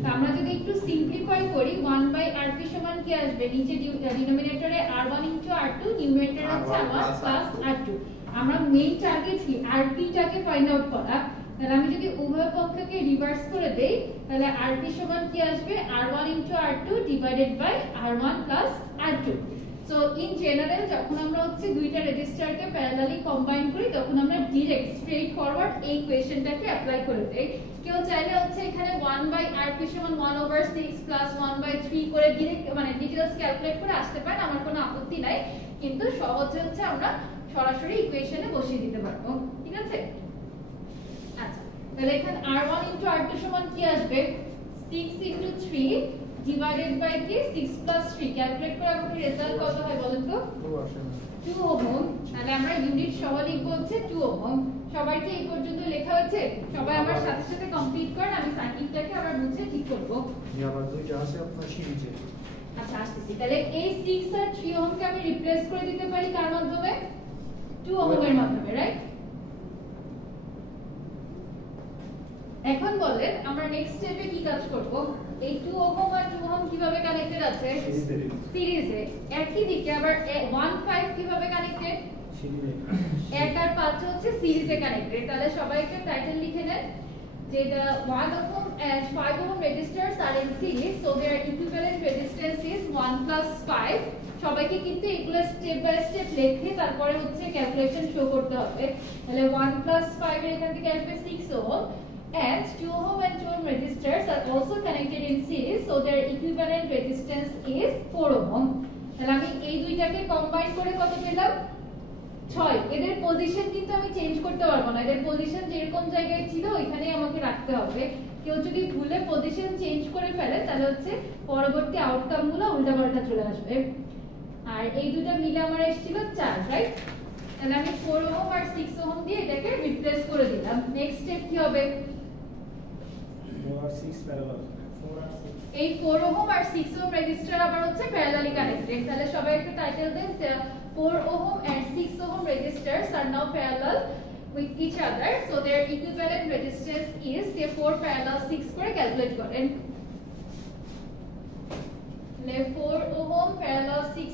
তো আমরা যদি একটু সিম্পলিফাই করি 1 by rp সমান কি আসবে? নিচে ডিনোমিনেটরে r1 into r2, নিউমারেটরে হচ্ছে r1 plus r2। আমরা মেইন টার্গেট কি rp টাকে ফাইন্ড আউট করা। তাহলে আমি যদি উভয় পক্ষকে রিভার্স করে দেই তাহলে rp সমান কি আসবে? r1 into r2 divided by r1 plus r2। So in general যখন আমরা হচ্ছে দুইটা রেজিস্টারকে প্যারালালি কম্বাইন করি তখন আমরা ডাইরেক্ট স্ট্রেট ফরওয়ার্ড এই ইকুয়েশনটাকে অ্যাপ্লাই করে দেই। কেউ চাইলে হচ্ছে এখানে 1 by rp সমান 1 over 6 plus 1 by 3 করে ডাইরেক্ট মানে ডিটেইলস ক্যালকুলেট করে আসতে পারেন, আমার কোনো আপত্তি নাই, কিন্তু সহজে হচ্ছে আমরা সরাসরি ইকুয়েশনে বসিয়ে দিতে পারবো, ঠিক আছে? আচ্ছা, তাহলে এখানে r1 into r2 সমান কি আসবে? 6 into 3 divided by কি 6 plus 3 ক্যালকুলেট করে আমাদের রেজাল্ট কত হয় বলেন তো? 2 ওহম। তাহলে আমরা ইউনিট সহ লিখব হচ্ছে 2 ওহম। সবার কি এই পর্যন্ত লেখা হয়েছে? সবাই আমার সাথে সাথে কমপ্লিট করেন, আমি সার্কিটটাকে আবার মুছে ঠিক করব। যে আবার দুইটা আছে আপনার সিরিজে। আচ্ছা আসতেছি। তাহলে এই 6 আর 3 ওহমকে আমি রিপ্লেস করে দিতে পারি কার মাধ্যমে? 2 ওহমের মাধ্যমে, রাইট? এখন বলেন আমরা নেক্সট স্টেপে কি কাজ করব? এই 2 ওহম আর 2 ওহম কিভাবে কানেক্টেড আছে? সিরিজে। একই দিকে আবার 1 5 কিভাবে কানেক্টেড? সিরিজে। 1 আর 5 হচ্ছে সিরিজে কানেক্টেড। তাহলে সবাই একটা টাইটেল লিখে নেন যে the 1 ohm and 5 ohm resistors are in series, so their equivalent resistance is 1 plus 5। সবাইকে কিন্তু এগুলো স্টেপ বাই স্টেপ লিখে তারপরে হচ্ছে ক্যালকুলেশন শো করতে হবে। তাহলে 1 plus 5 এর এখান থেকে আসবে 6 ohm and 2 ohm and 2 ohm resistors are also connected in series, so their equivalent resistance is 4 ohm. তাহলে আমি এই দুইটাকে কম্বাইন করে কত পেলাম 6। এদের পজিশন কিন্তু আমি চেঞ্জ করতে পারবো না, এদের পজিশন যেরকম জায়গায় ছিল ওইখানেই আমাকে রাখতে হবে। কেউ যদি ভুলে পজিশন চেঞ্জ করে ফেলে তাহলে হচ্ছে পরবর্তী আউটকামগুলো উল্টাপাল্টা চলে আসবে। আর এই দুটো মিলে আমার এসেছিল 4, রাইট? তাহলে আমি 4 ওহম আর 6 ওহম দিয়ে এটাকে রিপ্লেস করে দিলাম। নেক্সট স্টেপ কি হবে? 4 আর 6 প্যারালাল। এই 4 ওহম আর 6 ওহম রেজিস্টার আবার হচ্ছে প্যারালালি কানেক্টেড। তাহলে সবাই একটা title then, 4 ohm and 6 ohm resistors are now parallel with each other, so their equivalent resistance is 4 parallel 6 করে ক্যালকুলেট করেন। 4 ohm parallel 6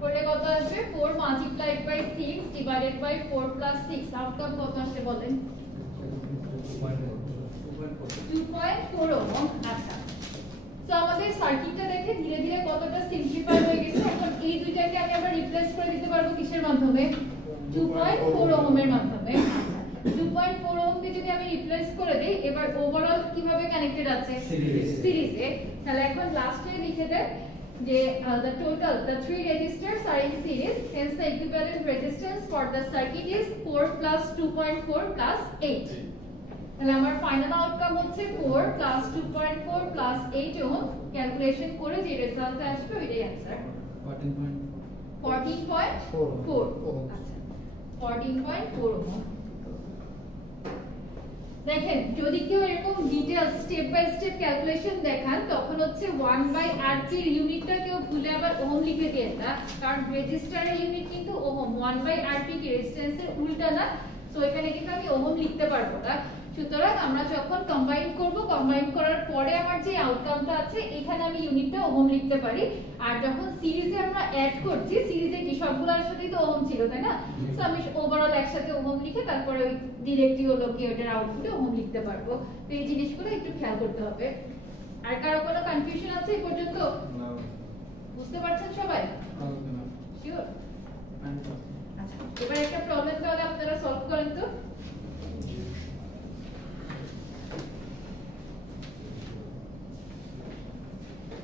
করলে কত আসবে? 4 multiplied by 6 divided by 4 plus 6, outcome কত আসে বলেন? 2.4 ohm। আচ্ছা, তো আমাদের সার্কিটটা দেখে ধীরে ধীরে কতটা সিম্পলিফাই হয়ে গেছে। এখন এই দুইটাকে আমি আবার রিপ্লেস করে দিতে পারবো কিসের মাধ্যমে? 2.4 ওহমের মাধ্যমে। 2.4 ওহমকে যদি আমি রিপ্লেস করে দেই, এবার ওভারঅল কিভাবে কানেক্টেড আছে? সিরিজে। তাহলে এখন লাস্টে লিখে দেন যে the three resistors are in series, hence the equivalent resistance for the circuit is 4 plus 2.4 plus 8। তাহলে আমার ফাইনাল আউটকাম হচ্ছে 4 plus 2.4 plus 8 ওহম। ক্যালকুলেশন করে যে রেজাল্ট আসবে ওইটাই आंसर। 14.4 আচ্ছা 14.4 ওহম। দেখেন যদি কেউ এরকম details step by step calculation দেখান তখন হচ্ছে 1/RP এর ইউনিটটা কেউ ভুলে আবার ওহম লিখে দেন না, কারণ রেজিস্টারের ইউনিট কিন্তু ওহম। 1/RP কি রেজিস্ট্যান্সের উল্টা না, সো এখানে কিন্তু আমি ওহম লিখতে পারবো না। সুতরাং আমরা যখন কম্বাইন করব, কম্বাইন করার পরে আমার যে আউটকামটা আছে এখানে আমি ইউনিটটা ওহম লিখতে পারি। আর যখন সিরিজে আমরা অ্যাড করছি, সিরিজে কি সবগুলোর সাথেই তো ওহম ছিল, তাই না? সো আমি ওভারঅল একসাথে ওহম লিখে তারপরে ওই ডিরেক্টলি হলো কি ওটার আউটপুটে ওহম লিখতে পারবো। তো এই জিনিসগুলো একটু খেয়াল করতে হবে। আর কারো কোনো কনফিউশন আছে এই পর্যন্ত? বুঝতে পারছেন সবাই? শিওর? আচ্ছা, এবার একটা প্রবলেম তাহলে আপনারা সলভ করেন তো।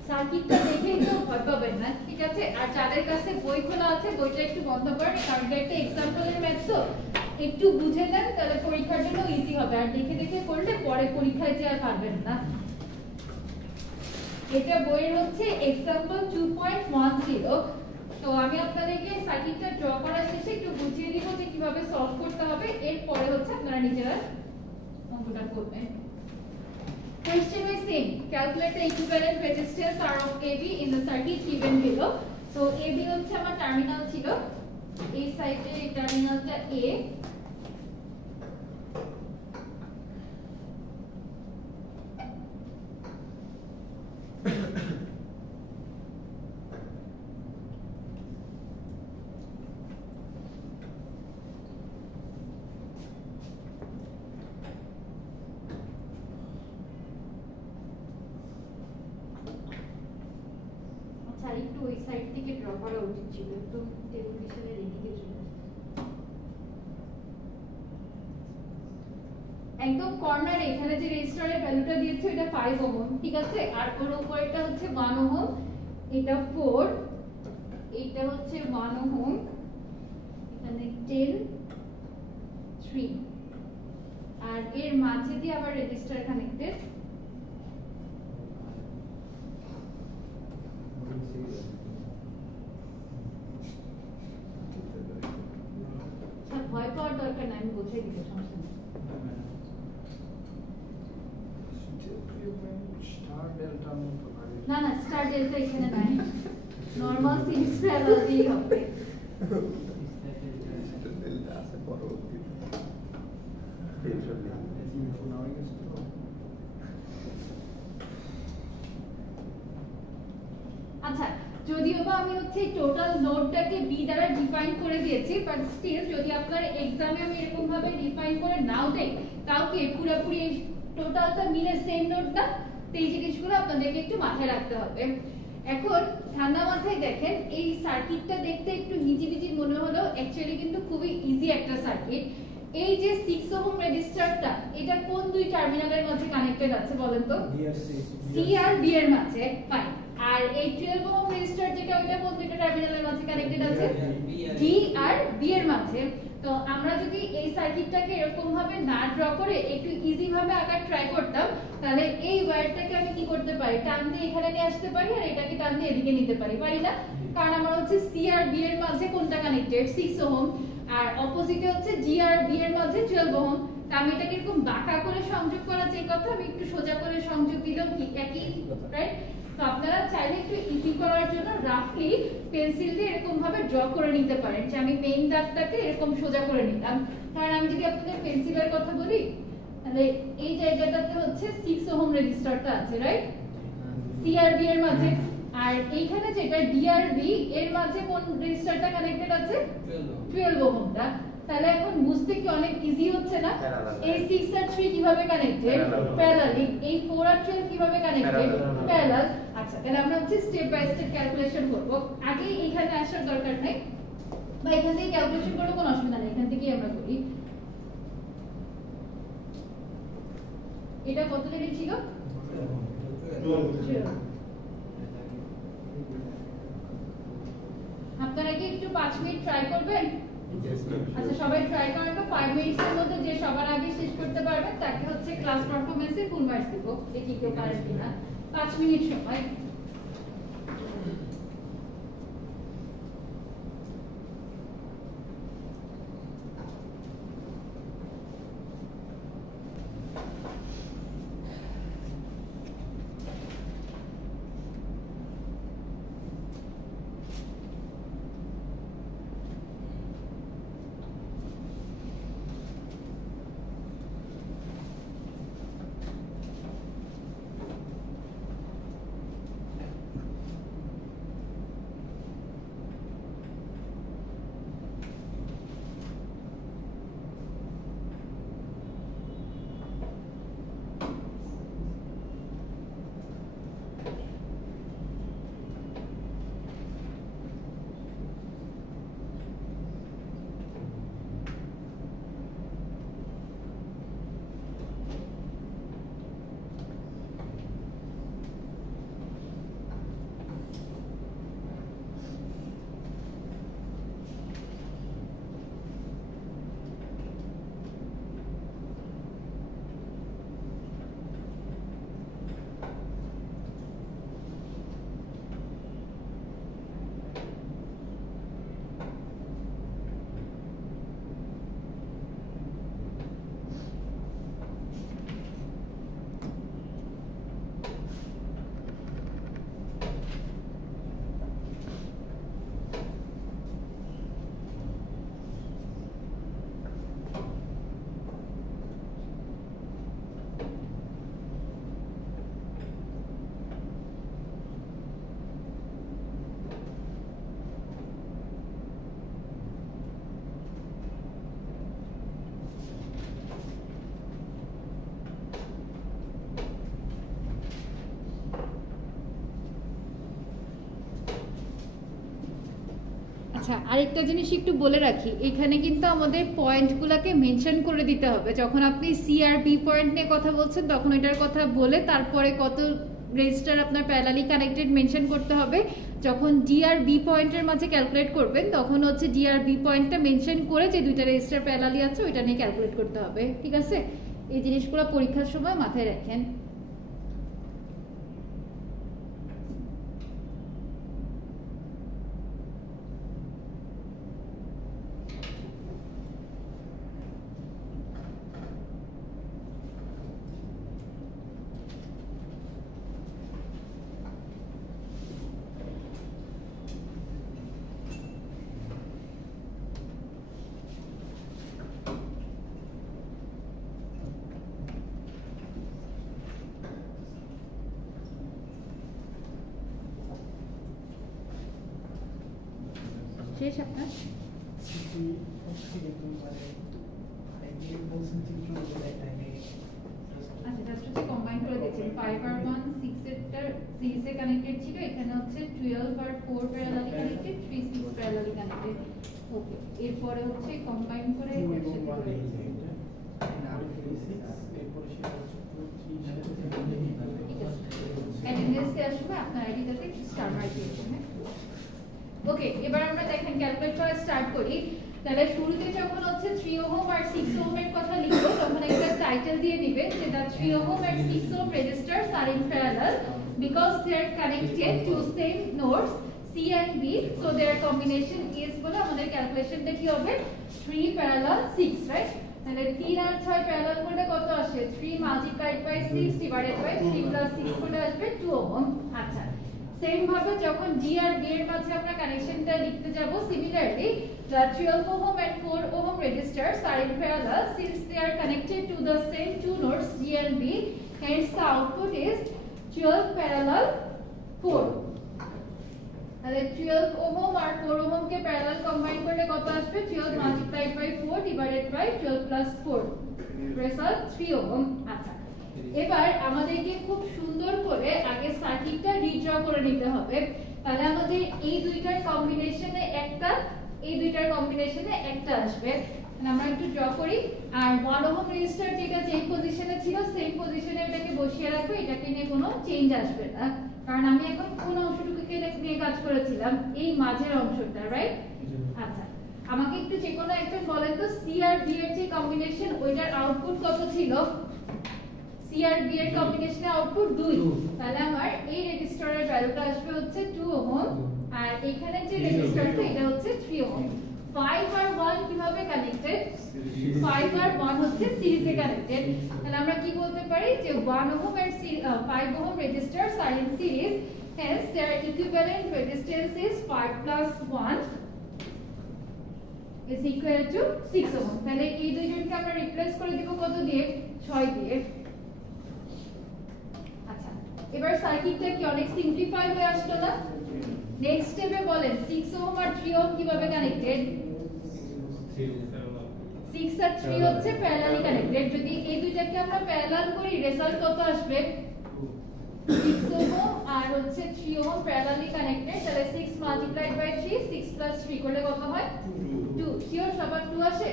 সার্কিটটা দেখেই তো ভয় পাবেন না, ঠিক আছে? আর যাদের কাছে বই খোলা আছে বইটা একটু বন্ধ করেন, কারণ এটা একটা এক্সাম্পলের ম্যাথ, তো একটু বুঝে নেন তাহলে পরীক্ষার জন্য ইজি হবে। আর দেখে দেখে করলে পরে পরীক্ষায় যে আর পারবেন না। এটা বইয়ের হচ্ছে এক্সাম্পল 2.10। তো আমি আপনাদেরকে সার্কিটটা ড্র করার শেষে একটু বুঝিয়ে দিব যে কিভাবে সলভ করতে হবে, এরপরে হচ্ছে আপনারা নিজেরা অঙ্কটা করবেন। Question is same. Calculate the equivalent resistance R of AB in the circuit given below. So AB হচ্ছে আমার টার্মিনাল ছিল, এই সাইডে এই টার্মিনালটা A, একটু ওই সাইড থেকে ড্র করা উচিত ছিল, একটু টেলিভিশনের এদিকে চলে একদম কর্নারে। এখানে যে রেজিস্টারের ভ্যালুটা দিয়েছে এটা 5 ওহম, ঠিক আছে? আর ওর উপরেরটা হচ্ছে 1 ওহম, এটা 4, এটা হচ্ছে 1 ওহম, এখানে 10, 3, আর এর মাঝে দিয়ে আবার রেজিস্টার কানেক্টেড। ভয় পাওয়ার দরকার নাই, আমি বুঝাই দিব, সমস্যা নেই। না না, স্টার ডেল্টা এখানে নাই, নরমাল সিরিজ প্যারালাল দিয়েই হবে। আচ্ছা, যদিও বা আমি হচ্ছে টোটাল লোডটাকে বি দ্বারা ডিফাইন করে দিয়েছি, বাট স্টিল যদি আপনার এক্সামে আমি এরকম ভাবে ডিফাইন করে নাও দেই, তাও কি পুরোপুরি এই টোটালটা মিলে সেম লোড না? তো এই জিনিসগুলো আপনাদেরকে একটু মাথায় রাখতে হবে। এখন ঠান্ডা মাথায় দেখেন, এই সার্কিটটা দেখতে একটু হিজিবিজি মনে হলেও অ্যাকচুয়ালি কিন্তু খুবই ইজি একটা সার্কিট। এই যে 6 ওহম রেজিস্টারটা এটা কোন দুই টার্মিনালের মধ্যে কানেক্টেড আছে বলেন তো? সি আর বি এর মাঝে, ফাইন। আর এই 12 ওহম রেজিস্টার যেটা ওটা কোন দুইটা টার্মিনালের মাঝে কানেক্টেড আছে? ডি আর বি এর মাঝে। তো আমরা যদি এই সার্কিটটাকে এরকম ভাবে না ড্র করে একটু ইজি ভাবে আঁকার ট্রাই করতাম, তাহলে এই ওয়্যারটাকে আমি কি করতে পারি, টান দিয়ে এখানে নিয়ে আসতে পারি আর এটাকে টান দিয়ে এদিকে নিতে পারি, পারি না? কারণ আমার হচ্ছে সি আর বি এর মাঝে কোনটা কানেক্টেড? 6 ওহম। আর অপোজিটে হচ্ছে জি আর বি এর মাঝে 12 ওহম। তা আমি এটাকে এরকম বাঁকা করে সংযোগ করা যে কথা, আমি একটু সোজা করে সংযোগ দিলেও কি একই, রাইট? তো আপনারা চাইলে একটু ইজি করার জন্য রাফলি পেন্সিল দিয়ে এরকম ভাবে ড্র করে নিতে পারেন, যে আমি মেইন দাগটাকে এরকম সোজা করে নিলাম। কারণ আমি যদি আপনাদের পেন্সিলের কথা বলি, তাহলে এই জায়গাটাতে হচ্ছে 6 ওহম রেজিস্টারটা আছে, রাইট? সি আর বি এর মাঝে। আর এইখানে যেটা ডি আর বি এর মাঝে কোন রেজিস্টারটা কানেক্টেড আছে? 12 ওহমটা। তাহলে এখন বুঝতে কি অনেক ইজি হচ্ছে না? এই 6 আর 3 কিভাবে কানেক্টেড? প্যারালালি। এই 4 আর 12 কিভাবে কানেক্টেড? প্যারালাল। আচ্ছা, তাহলে আমরা হচ্ছে স্টেপ বাই স্টেপ ক্যালকুলেশন করব। আগে এখানে আসার দরকার নাই, বা এখান থেকে ক্যালকুলেশন করলে কোনো অসুবিধা নেই, এখান থেকেই আমরা করি। এটা কত লেগে ছিল? 12। আপনারা কি একটু 5 মিনিট ট্রাই করবেন? আচ্ছা, সবাই ট্রাই করেন তো। 5 মিনিটের মধ্যে যে সবার আগে শেষ করতে পারবে তাকে হচ্ছে ক্লাস পারফরম্যান্সে ফুল মার্কস দিব। দেখি কেউ পারে কিনা। 5 মিনিট সময়। আচ্ছা, আরেকটা জিনিস একটু বলে রাখি, এখানে কিন্তু আমাদের পয়েন্টগুলোকে মেনশন করে দিতে হবে। যখন আপনি সি আর বি পয়েন্ট নিয়ে কথা বলছেন তখন এটার কথা বলে তারপরে কত রেজিস্টার আপনার প্যারালালি কানেক্টেড মেনশন করতে হবে। যখন ডি আর বি পয়েন্টের মাঝে ক্যালকুলেট করবেন তখন হচ্ছে ডি আর বি পয়েন্টটা মেনশন করে যে দুইটা রেজিস্টার প্যারালালি আছে ওইটা নিয়ে ক্যালকুলেট করতে হবে, ঠিক আছে? এই জিনিসগুলো পরীক্ষার সময় মাথায় রাখেন। শেষ আপনার? আচ্ছা, জাস্ট হচ্ছে কম্বাইন করে দিয়েছেন। 5 আর 1 6 এর সিরিজে কানেক্টেড ছিল, এখানে হচ্ছে 12 আর 4 প্যারালালি কানেক্টেড, 3 6 প্যারালালি কানেক্টেড। ওকে, এরপরে হচ্ছে কম্বাইন করে একসাথে করে দিয়েছেন। ওকে, এবার আমরা দেখেন ক্যালকুলেট করা স্টার্ট করি। তাহলে শুরুতে যখন হচ্ছে 3 ওহম আর 6 ওহমের কথা লিখবো তখন একটা টাইটেল দিয়ে দিবেন যেটা 3 ওহম and 6 ওহম রেজিস্টার্স আর in parallel because they are connected to same nodes C and B, so their combination is বলে আমাদের ক্যালকুলেশনটা কি হবে 3 প্যারালাল 6, রাইট? তাহলে 3 আর 6 প্যারালাল করলে কত আসে 3 multiplied by 6 divided by 3 plus 6 করলে আসবে 2 ওহম। আচ্ছা, সেম ভাবে যখন G আর B এর মাঝে আমরা কানেকশনটা লিখতে যাব similarly the 12 ohm and 4 ohm resistors are in parallel since they are connected to the same two nodes G and B, hence the output is 12 parallel 4। তাহলে 12 ওহম আর 4 ওহম কে প্যারালাল কম্বাইন করলে কত আসবে 12 multiplied by 4 divided by 12 plus 4 result 3 ohm. আচ্ছা, এবার আমাদেরকে খুব সুন্দর করে আগে সার্কিটটা রিড্র করে নিতে হবে। তাহলে আমাদের এই দুইটার কম্বিনেশনে একটা, এই দুইটার কম্বিনেশনে একটা আসবে। আমরা একটু ড্র করি। আর 1 ওহম রেজিস্টার যেটা যেই পজিশনে ছিল সেম পজিশনে এটাকে বসিয়ে রাখবো, এটাকে নিয়ে কোনো চেঞ্জ আসবে না, কারণ আমি এখন কোন অংশটুকুকে নিয়ে কাজ করেছিলাম এই মাঝের অংশটা, রাইট? আচ্ছা, আমাকে একটু যে কোনো একটা বলেন তো সি আর বি এর যে কম্বিনেশন ওইটার আউটপুট কত ছিল? সি আর বি এর কম্বিনেশনে আউটপুট 2, তাহলে আমার এই রেজিস্টারের ভ্যালুটা আসবে হচ্ছে 2 ওহম আর এখানে যে রেজিস্টারটা এটা হচ্ছে 3 ওহম। 5 আর 1 কিভাবে কানেক্টেড? 5 আর 1 হচ্ছে সিরিজে কানেক্টেড। তাহলে আমরা কি বলতে পারি যে 1 ohm and 5 ohm resistors are in series, hence their equivalent resistance is 5 plus 1 is equal to 6 ohm। তাহলে এই দুইজনকে আমরা রিপ্লেস করে দিব কত দিয়ে? 6 দিয়ে। আচ্ছা, এবার সার্কিটটা কি অনেক সিম্পলিফাই হয়ে আসলো না? নেক্সট স্টেপে বলেন 6 ওহম আর 3 ওহম কিভাবে কানেক্টেড? 6 আর 3 হচ্ছে প্যারালালি কানেক্টেড। যদি এই দুইটাকে আমরা প্যারালাল করি রেজাল্ট কত আসবে? 6 ওহম আর হচ্ছে 3 ওহম প্যারালালি কানেক্টেড। তাহলে 6 মাল্টিপ্লাইড বাই 3 6 প্লাস 3 করলে কত হয়? 2। শিওর সবার 2 আসে?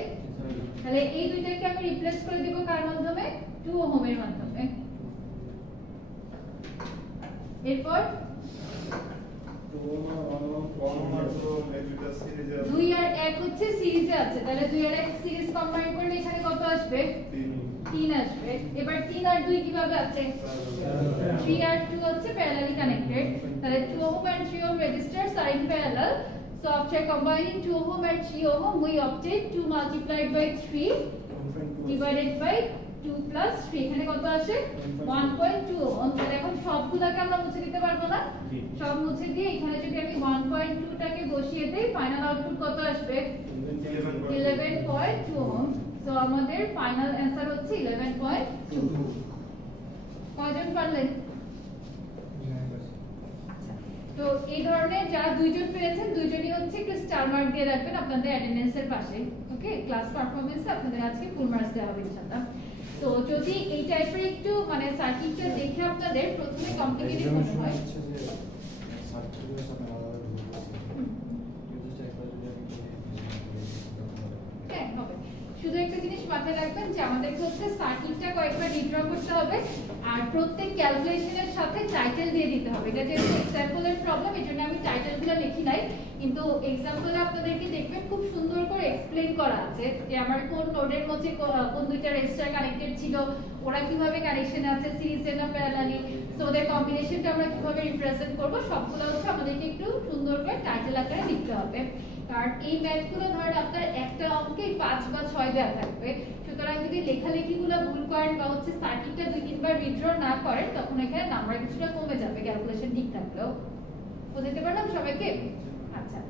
তাহলে এই দুইটাকে আমি রিপ্লেস করে দেব কার মাধ্যমে? 2 ওহমের মাধ্যমে। এরপর 2 আর 1 হচ্ছে সিরিজে আছে, তাহলে 2 আর 1 সিরিজ কম্বাইন করলে এখানে কত আসবে? 3 আসবে। এবার 3 আর 2 কিভাবে আছে? 3 আর 2 হচ্ছে প্যারালালি কানেক্টেড। তাহলে 2 ohm and 3 ohm resistors are in parallel, so after combining 2 ohm and 3 ohm we obtain 2 multiplied by 3 divided by 2 plus 3, এখানে কত আসে? 1.2 ohm। তাহলে এখন সবগুলোকে আমরা মুছে দিতে পারবো না? সব মুছে দিয়ে এখানে যদি আমি 1.2 টাকে বসিয়ে দেই ফাইনাল আউটপুট কত আসবে? 11.2 ohm। সো আমাদের ফাইনাল অ্যানসার হচ্ছে 11.2। কয়জন পারলেন? তো এই ধরনের যারা দুইজন পেরেছেন দুইজনই হচ্ছে একটু স্টার মার্ক দিয়ে রাখবেন আপনাদের অ্যাটেন্ডেন্সের পাশে। ওকে, ক্লাস পারফরম্যান্সে আপনাদের আজকে ফুল মার্কস দেওয়া হবে ইনশাআল্লাহ। তো যদি এই টাইপের একটু মানে সার্কিটটা দেখে আপনাদের প্রথমে কমপ্লিকেটেড মনে হয়, হ্যাঁ হবে। শুধু একটা জিনিস মাথায় রাখবেন যে আমাদেরকে হচ্ছে সার্কিটটা কয়েকবার রিড্র করতে হবে আর প্রত্যেক ক্যালকুলেশনের সাথে টাইটেল দিয়ে দিতে হবে। এটা যেহেতু এক্সাম্পলের প্রবলেম এজন্য আমি টাইটেলগুলো লিখি নাই, কিন্তু এক্সাম্পলে আপনাদেরকে দেখবেন খুব সুন্দর করে এক্সপ্লেইন করা আছে যে আমার কোন নোডের মধ্যে কোন দুইটা রেজিস্টার কানেক্টেড ছিল, ওরা কিভাবে কানেকশনে আছে, সিরিজে না প্যারালালি, সো ওদের কম্বিনেশনটা আমরা কিভাবে রিপ্রেজেন্ট করব সবগুলো হচ্ছে আমাদেরকে একটু সুন্দর করে টাইটেল আকারে লিখতে হবে। কারণ এই ম্যাথগুলো ধরেন আপনার একটা অঙ্কে 5 বা 6 দেওয়া থাকবে, সুতরাং যদি লেখালেখিগুলো ভুল করেন বা হচ্ছে সার্কিটটা 2-3 বার রিড্র না করেন তখন এখানে নাম্বার কিছুটা কমে যাবে ক্যালকুলেশন ঠিক থাকলেও। বুঝতে পারলাম সবাইকে? আচ্ছা,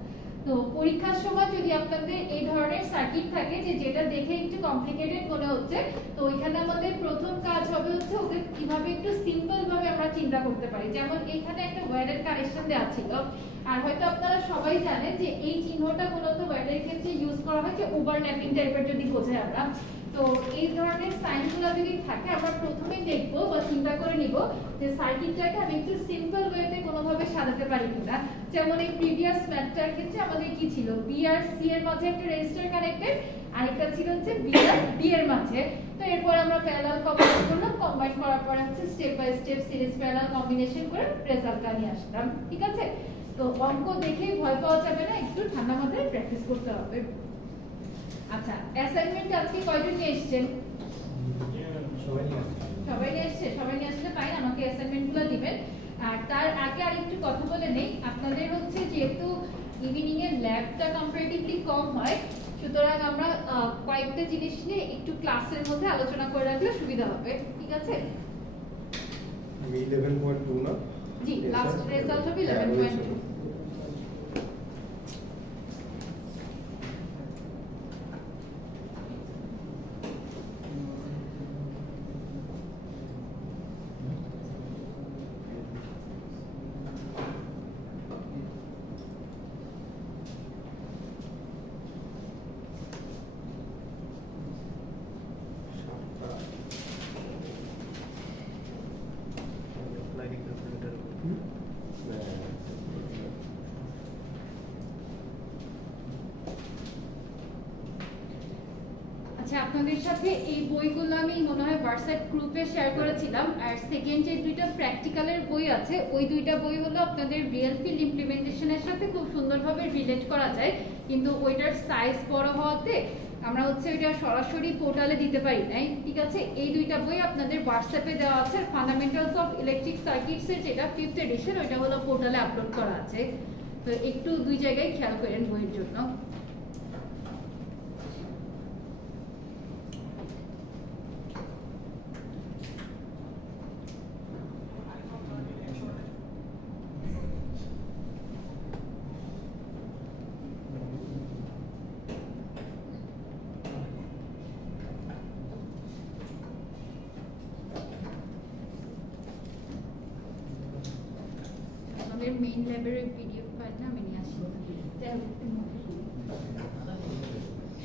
তো পরীক্ষার সময় যদি আপনাদের এই ধরনের সার্কিট থাকে যে যেটা দেখে একটু কমপ্লিকেটেড মনে হচ্ছে, তো এখানে আমাদের প্রথম কাজ হবে হচ্ছে ওকে কিভাবে একটু সিম্পল ভাবে আমরা চিন্তা করতে পারি। যেমন এখানে একটা ওয়্যারের কানেকশন দেওয়া ছিল, আর হয়তো আপনারা সবাই জানেন যে এই চিহ্নটা মূলত ওয়্যারের ক্ষেত্রে ইউজ করা হয় যে ওভারল্যাপিং টাইপের যদি বোঝাই আমরা। তো এই ধরনের সাইনগুলো যদি থাকে আমরা প্রথমেই দেখব বা চিন্তা করে নিব যে সার্কিটটাকে আমি একটু সিম্পল ওয়েতে কোনোভাবে সাজাতে পারি কিনা। যেমন এই প্রিভিয়াস ম্যাথটার ক্ষেত্রে আমাদের কি ছিল, বি আর সি এর মাঝে একটা রেজিস্টার কানেক্টেড, আরেকটা ছিল হচ্ছে বি আর ডি এর মাঝে। তো এরপর আমরা প্যারালাল কম্বাইন করলাম, কম্বাইন করার পর হচ্ছে step by step series parallel combination করে রেজাল্টটা নিয়ে আসলাম। ঠিক আছে? তো তো অঙ্ক দেখে ভয় পাওয়া যাবে না, একটু ঠান্ডা মাথায় প্র্যাকটিস করতে হবে। আচ্ছা, অ্যাসাইনমেন্ট আজকে কয়জন নিয়ে এসেছেন? সবাই নিয়ে এসেছে। সবাই নিয়ে আসলে ফাইন, আমাকে অ্যাসাইনমেন্টগুলো দিবেন। আর তার আগে আরেকটু কথা বলে নেই, আপনাদের হচ্ছে যেহেতু ইভিনিং এর ল্যাবটা কম্পারেটিভলি কম হয়, সুতরাং আমরা কয়েকটা জিনিস নিয়ে একটু ক্লাসের মধ্যে আলোচনা করে রাখলে সুবিধা হবে, ঠিক আছে? আমি 11.2 না? জি, লাস্ট রেজাল্ট হবে 11.2। আচ্ছা, আপনাদের সাথে এই বইগুলো আমি মনে হয় হোয়াটসঅ্যাপ গ্রুপে শেয়ার করেছিলাম। আর সেকেন্ড যে দুইটা প্র্যাকটিক্যালের বই আছে, ওই দুইটা বই হলো আপনাদের রিয়েল ফিল্ড ইমপ্লিমেন্টেশনের সাথে খুব সুন্দরভাবে রিলেট করা যায়, কিন্তু ওইটার সাইজ বড় হওয়াতে আমরা হচ্ছে ওইটা সরাসরি পোর্টালে দিতে পারি নাই, ঠিক আছে? এই দুইটা বই আপনাদের হোয়াটসঅ্যাপে দেওয়া আছে। ফান্ডামেন্টালস অফ ইলেকট্রিক সার্কিটস এর যেটা 5th এডিশন, ওইটা হলো পোর্টালে আপলোড করা আছে। তো একটু দুই জায়গায় খেয়াল করেন বইয়ের জন্য। মেইন ল্যাবের পিডিএফ ফাইল না আমি নিয়ে আসি।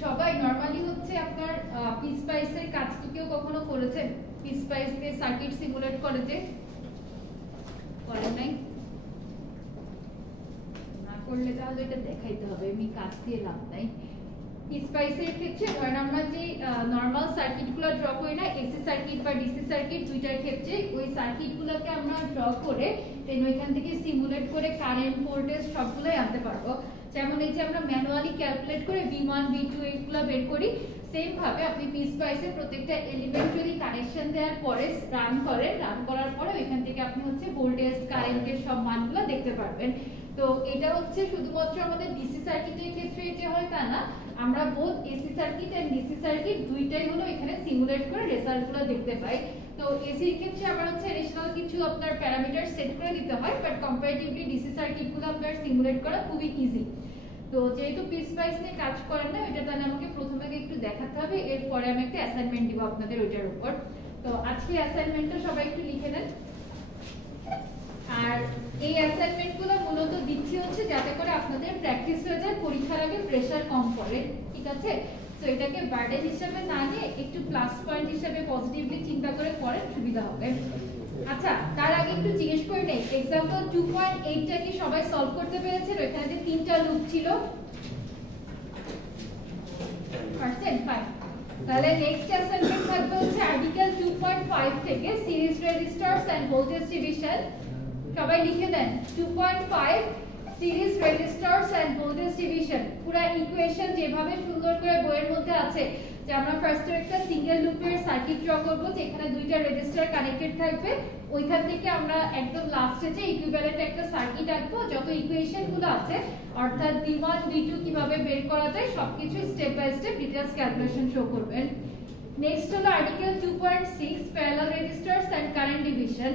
সবাই নরমালি হচ্ছে আপনার পিসপাইসের কাজ কি কেউ কখনো করেছেন? পিসপাইস দিয়ে সার্কিট সিমুলেট করেছে? করেন নাই? না করলে তাহলে এটা দেখাইতে হবে, আমি কাজ দিয়ে লাভ নাই। পিসপাইসের ক্ষেত্রে ধরেন আমরা যে নরমাল সার্কিটগুলো ড্র করি না, এসি সার্কিট বা ডিসি সার্কিট দুইটার ক্ষেত্রে, ওই সার্কিটগুলোকে আমরা ড্র করে দেন ওইখান থেকে সিমুলেট করে কারেন্ট, ভোল্টেজ সবগুলোই আনতে পারবো। যেমন এই যে আমরা ম্যানুয়ালি ক্যালকুলেট করে V1 V2 এগুলো বের করি, সেম ভাবে আপনি পিসপাইসের প্রত্যেকটা এলিমেন্ট যদি কানেকশন দেওয়ার পরে রান করার পরে ওইখান থেকে আপনি হচ্ছে ভোল্টেজ, কারেন্টের সব মানগুলো দেখতে পারবেন। তো এটা হচ্ছে শুধুমাত্র আমাদের ডিসি সার্কিটের ক্ষেত্রে যে হয় তা না, আমরা both AC circuit and DC circuit দুইটাই হলো এখানে সিমুলেট করে রেজাল্টগুলো দেখতে পাই। তো এসির ক্ষেত্রে আবার হচ্ছে এডিশনাল কিছু আপনার প্যারামিটার সেট করে দিতে হয়, বাট কম্পারেটিভলি ডিসি সার্কিটগুলো আপনার সিমুলেট করা খুবই ইজি। তো যেহেতু পিসপাইস নিয়ে কাজ করেন না, এটা তাহলে আমাকে প্রথমে একটু দেখাতে হবে, এরপরে আমি একটা অ্যাসাইনমেন্ট দিব আপনাদের ওইটার উপর। তো আজকে অ্যাসাইনমেন্টটা সবাই একটু লিখে নেন। আর এই অ্যাসাইনমেন্টগুলো মূলত দিচ্ছি হচ্ছে যাতে করে আপনাদের প্র্যাকটিস হয়ে যায়, পরীক্ষার আগে প্রেসার কম পড়ে, ঠিক আছে? তো এটাকে বার্ডেন হিসেবে না নিয়ে একটু প্লাস পয়েন্ট হিসেবে পজিটিভলি চিন্তা করে পড়েন, সুবিধা হবে। আচ্ছা, তার আগে একটু জিজ্ঞেস করে নেই, एग्जांपल 2.8 টা কি সবাই সলভ করতে পেরেছেন? ওখানে যে তিনটা লুপ ছিল, পারছেন? ফাইন। তাহলে নেক্সট অ্যাসাইনমেন্ট থাকবে হচ্ছে আর্টিকেল 2.5 থেকে সিরিজ রেজিস্টারস এন্ড ভোল্টেজ ডিভিশন। সবাই লিখে দেন 2.5 সিরিজ রেজিস্টারস এন্ড ভোল্টেজ ডিভিশন। পুরো ইকুয়েশন যেভাবে সুন্দর করে বইয়ের মধ্যে আছে, যে আমরা ফার্স্টে একটা সিঙ্গেল লুপের সার্কিট ড্র করব, যেখানে দুইটা রেজিস্টার কানেক্টেড থাকবে। ওইখান থেকে আমরা একদম লাস্টে যে ইকুইভ্যালেন্ট একটা সার্কিট আঁকবো, যত ইকুয়েশনগুলো আছে অর্থাৎ V1 V2 কিভাবে বের করা যায় সবকিছু step by step details calculation show করবেন। নেক্সট হলো article 2.6 parallel resistors and current division.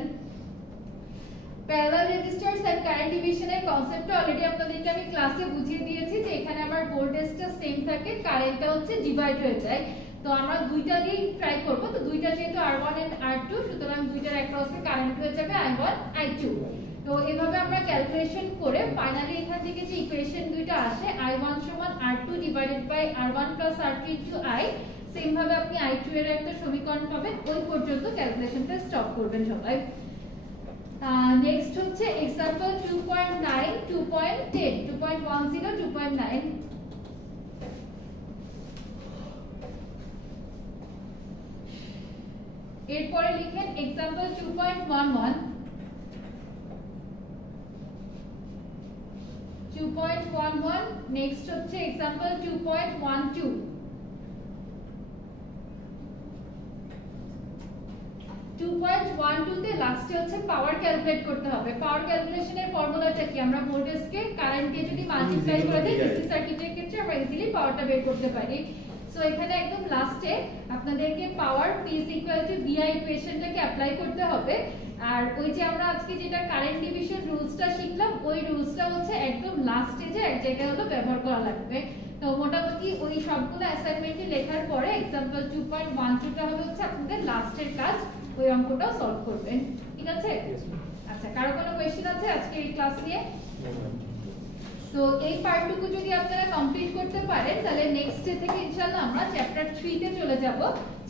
Parallel resistors and current ডিভিশনের কনসেপ্টটা অলরেডি আপনাদেরকে আমি ক্লাসে বুঝিয়ে দিয়েছি, যে এখানে আমার ভোল্টেজটা সেম থাকে, কারেন্টটা হচ্ছে ডিভাইড হয়ে যায়। তো আমরা দুইটা দিয়েই ট্রাই করব। তো দুইটা যেহেতু R1 এন্ড R2, সুতরাং দুইটার অ্যাক্রসে কারেন্ট হয়ে যাবে I1 I2। তো এভাবে আমরা ক্যালকুলেশন করে ফাইনালি এখান থেকে যে ইকুয়েশন দুইটা আসে, I1 সমান R2 divided by R1 plus R2 into I, same ভাবে আপনি I2 এর একটা সমীকরণ পাবেন। ওই পর্যন্ত ক্যালকুলেশনটা স্টপ করবেন সবাই। নেক্সট হচ্ছে एग्जांपल 2.9 2.10 2.10 2.9। এরপরে লিখেন एग्जांपल 2.11। 2.11 নেক্সট হচ্ছে एग्जांपल 2.12 2.12 তে লাস্টে হচ্ছে পাওয়ার ক্যালকুলেট করতে হবে পাওয়ার ক্যালকুলেশনের ফর্মুলাটা কি আমরা ভোল্টেজকে কারেন্টকে যদি মাল্টিপ্লাই করে দেই ডিসি সার্কিটের ক্ষেত্রে আমরা ইজিলি পাওয়ারটা বের করতে পারি সো এখানে একদম লাস্টে আপনাদেরকে পাওয়ার P VI ইকুয়েশনটাকে অ্যাপ্লাই করতে হবে আর ওই যে আমরা আজকে যেটা কারেন্ট ডিভিশন রুলসটা শিখলাম ওই রুলসটা হচ্ছে একদম লাস্ট স্টেজে এক জায়গায় হলো ব্যবহার করা লাগবে তো মোটামুটি ওই সবগুলো অ্যাসাইনমেন্টে লেখার পরে एग्जांपल 2.12 টা হলো হচ্ছে আপনাদের লাস্টের কাজ ওই অঙ্কটাও সলভ করবেন ঠিক আছে আচ্ছা কারো কোনো কোশ্চেন আছে আজকে এই ক্লাস নিয়ে তো এই পার্টটুকু যদি আপনারা কমপ্লিট করতে পারেন তাহলে নেক্সট ডে থেকে ইনশাআল্লাহ আমরা চ্যাপ্টার 3 তে চলে যাব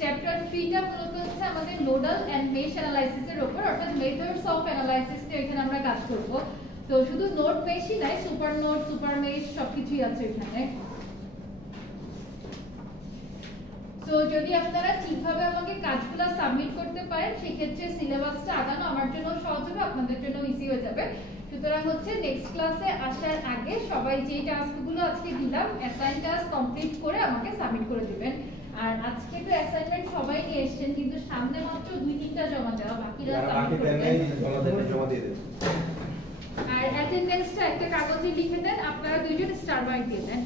চ্যাপ্টার 3 টা মূলত হচ্ছে আমাদের নোডাল এন্ড মেশ অ্যানালাইসিসের উপর অর্থাৎ মেথডস অফ অ্যানালাইসিস তে এখানে আমরা কাজ করব তো শুধু নোড মেশই নাই সুপার নোড সুপার মেশ সবকিছুই আছে এখানে তো যদি আপনারা ঠিকভাবে আমাকে কাজগুলো সাবমিট করতে পারেন সেই ক্ষেত্রে সিলেবাসটা আগানো আমার জন্য সহজ হবে আপনাদের জন্য ইজি হয়ে যাবে সুতরাং হচ্ছে নেক্সট ক্লাসে আসার আগে সবাই যে টাস্কগুলো আজকে দিলাম অ্যাসাইন টাস্ক কমপ্লিট করে আমাকে সাবমিট করে দিবেন আর আজকে তো অ্যাসাইনমেন্ট সবাই নিয়ে এসেছেন কিন্তু সামনে মাত্র 2-3টা জমা দেওয়া বাকিরা সাবমিট করবেন জমা দিয়ে দেন আর অ্যাটেনডেন্সটা একটা কাগজে লিখে দেন আপনারা দুইজন স্টার মার্ক দিয়ে দেন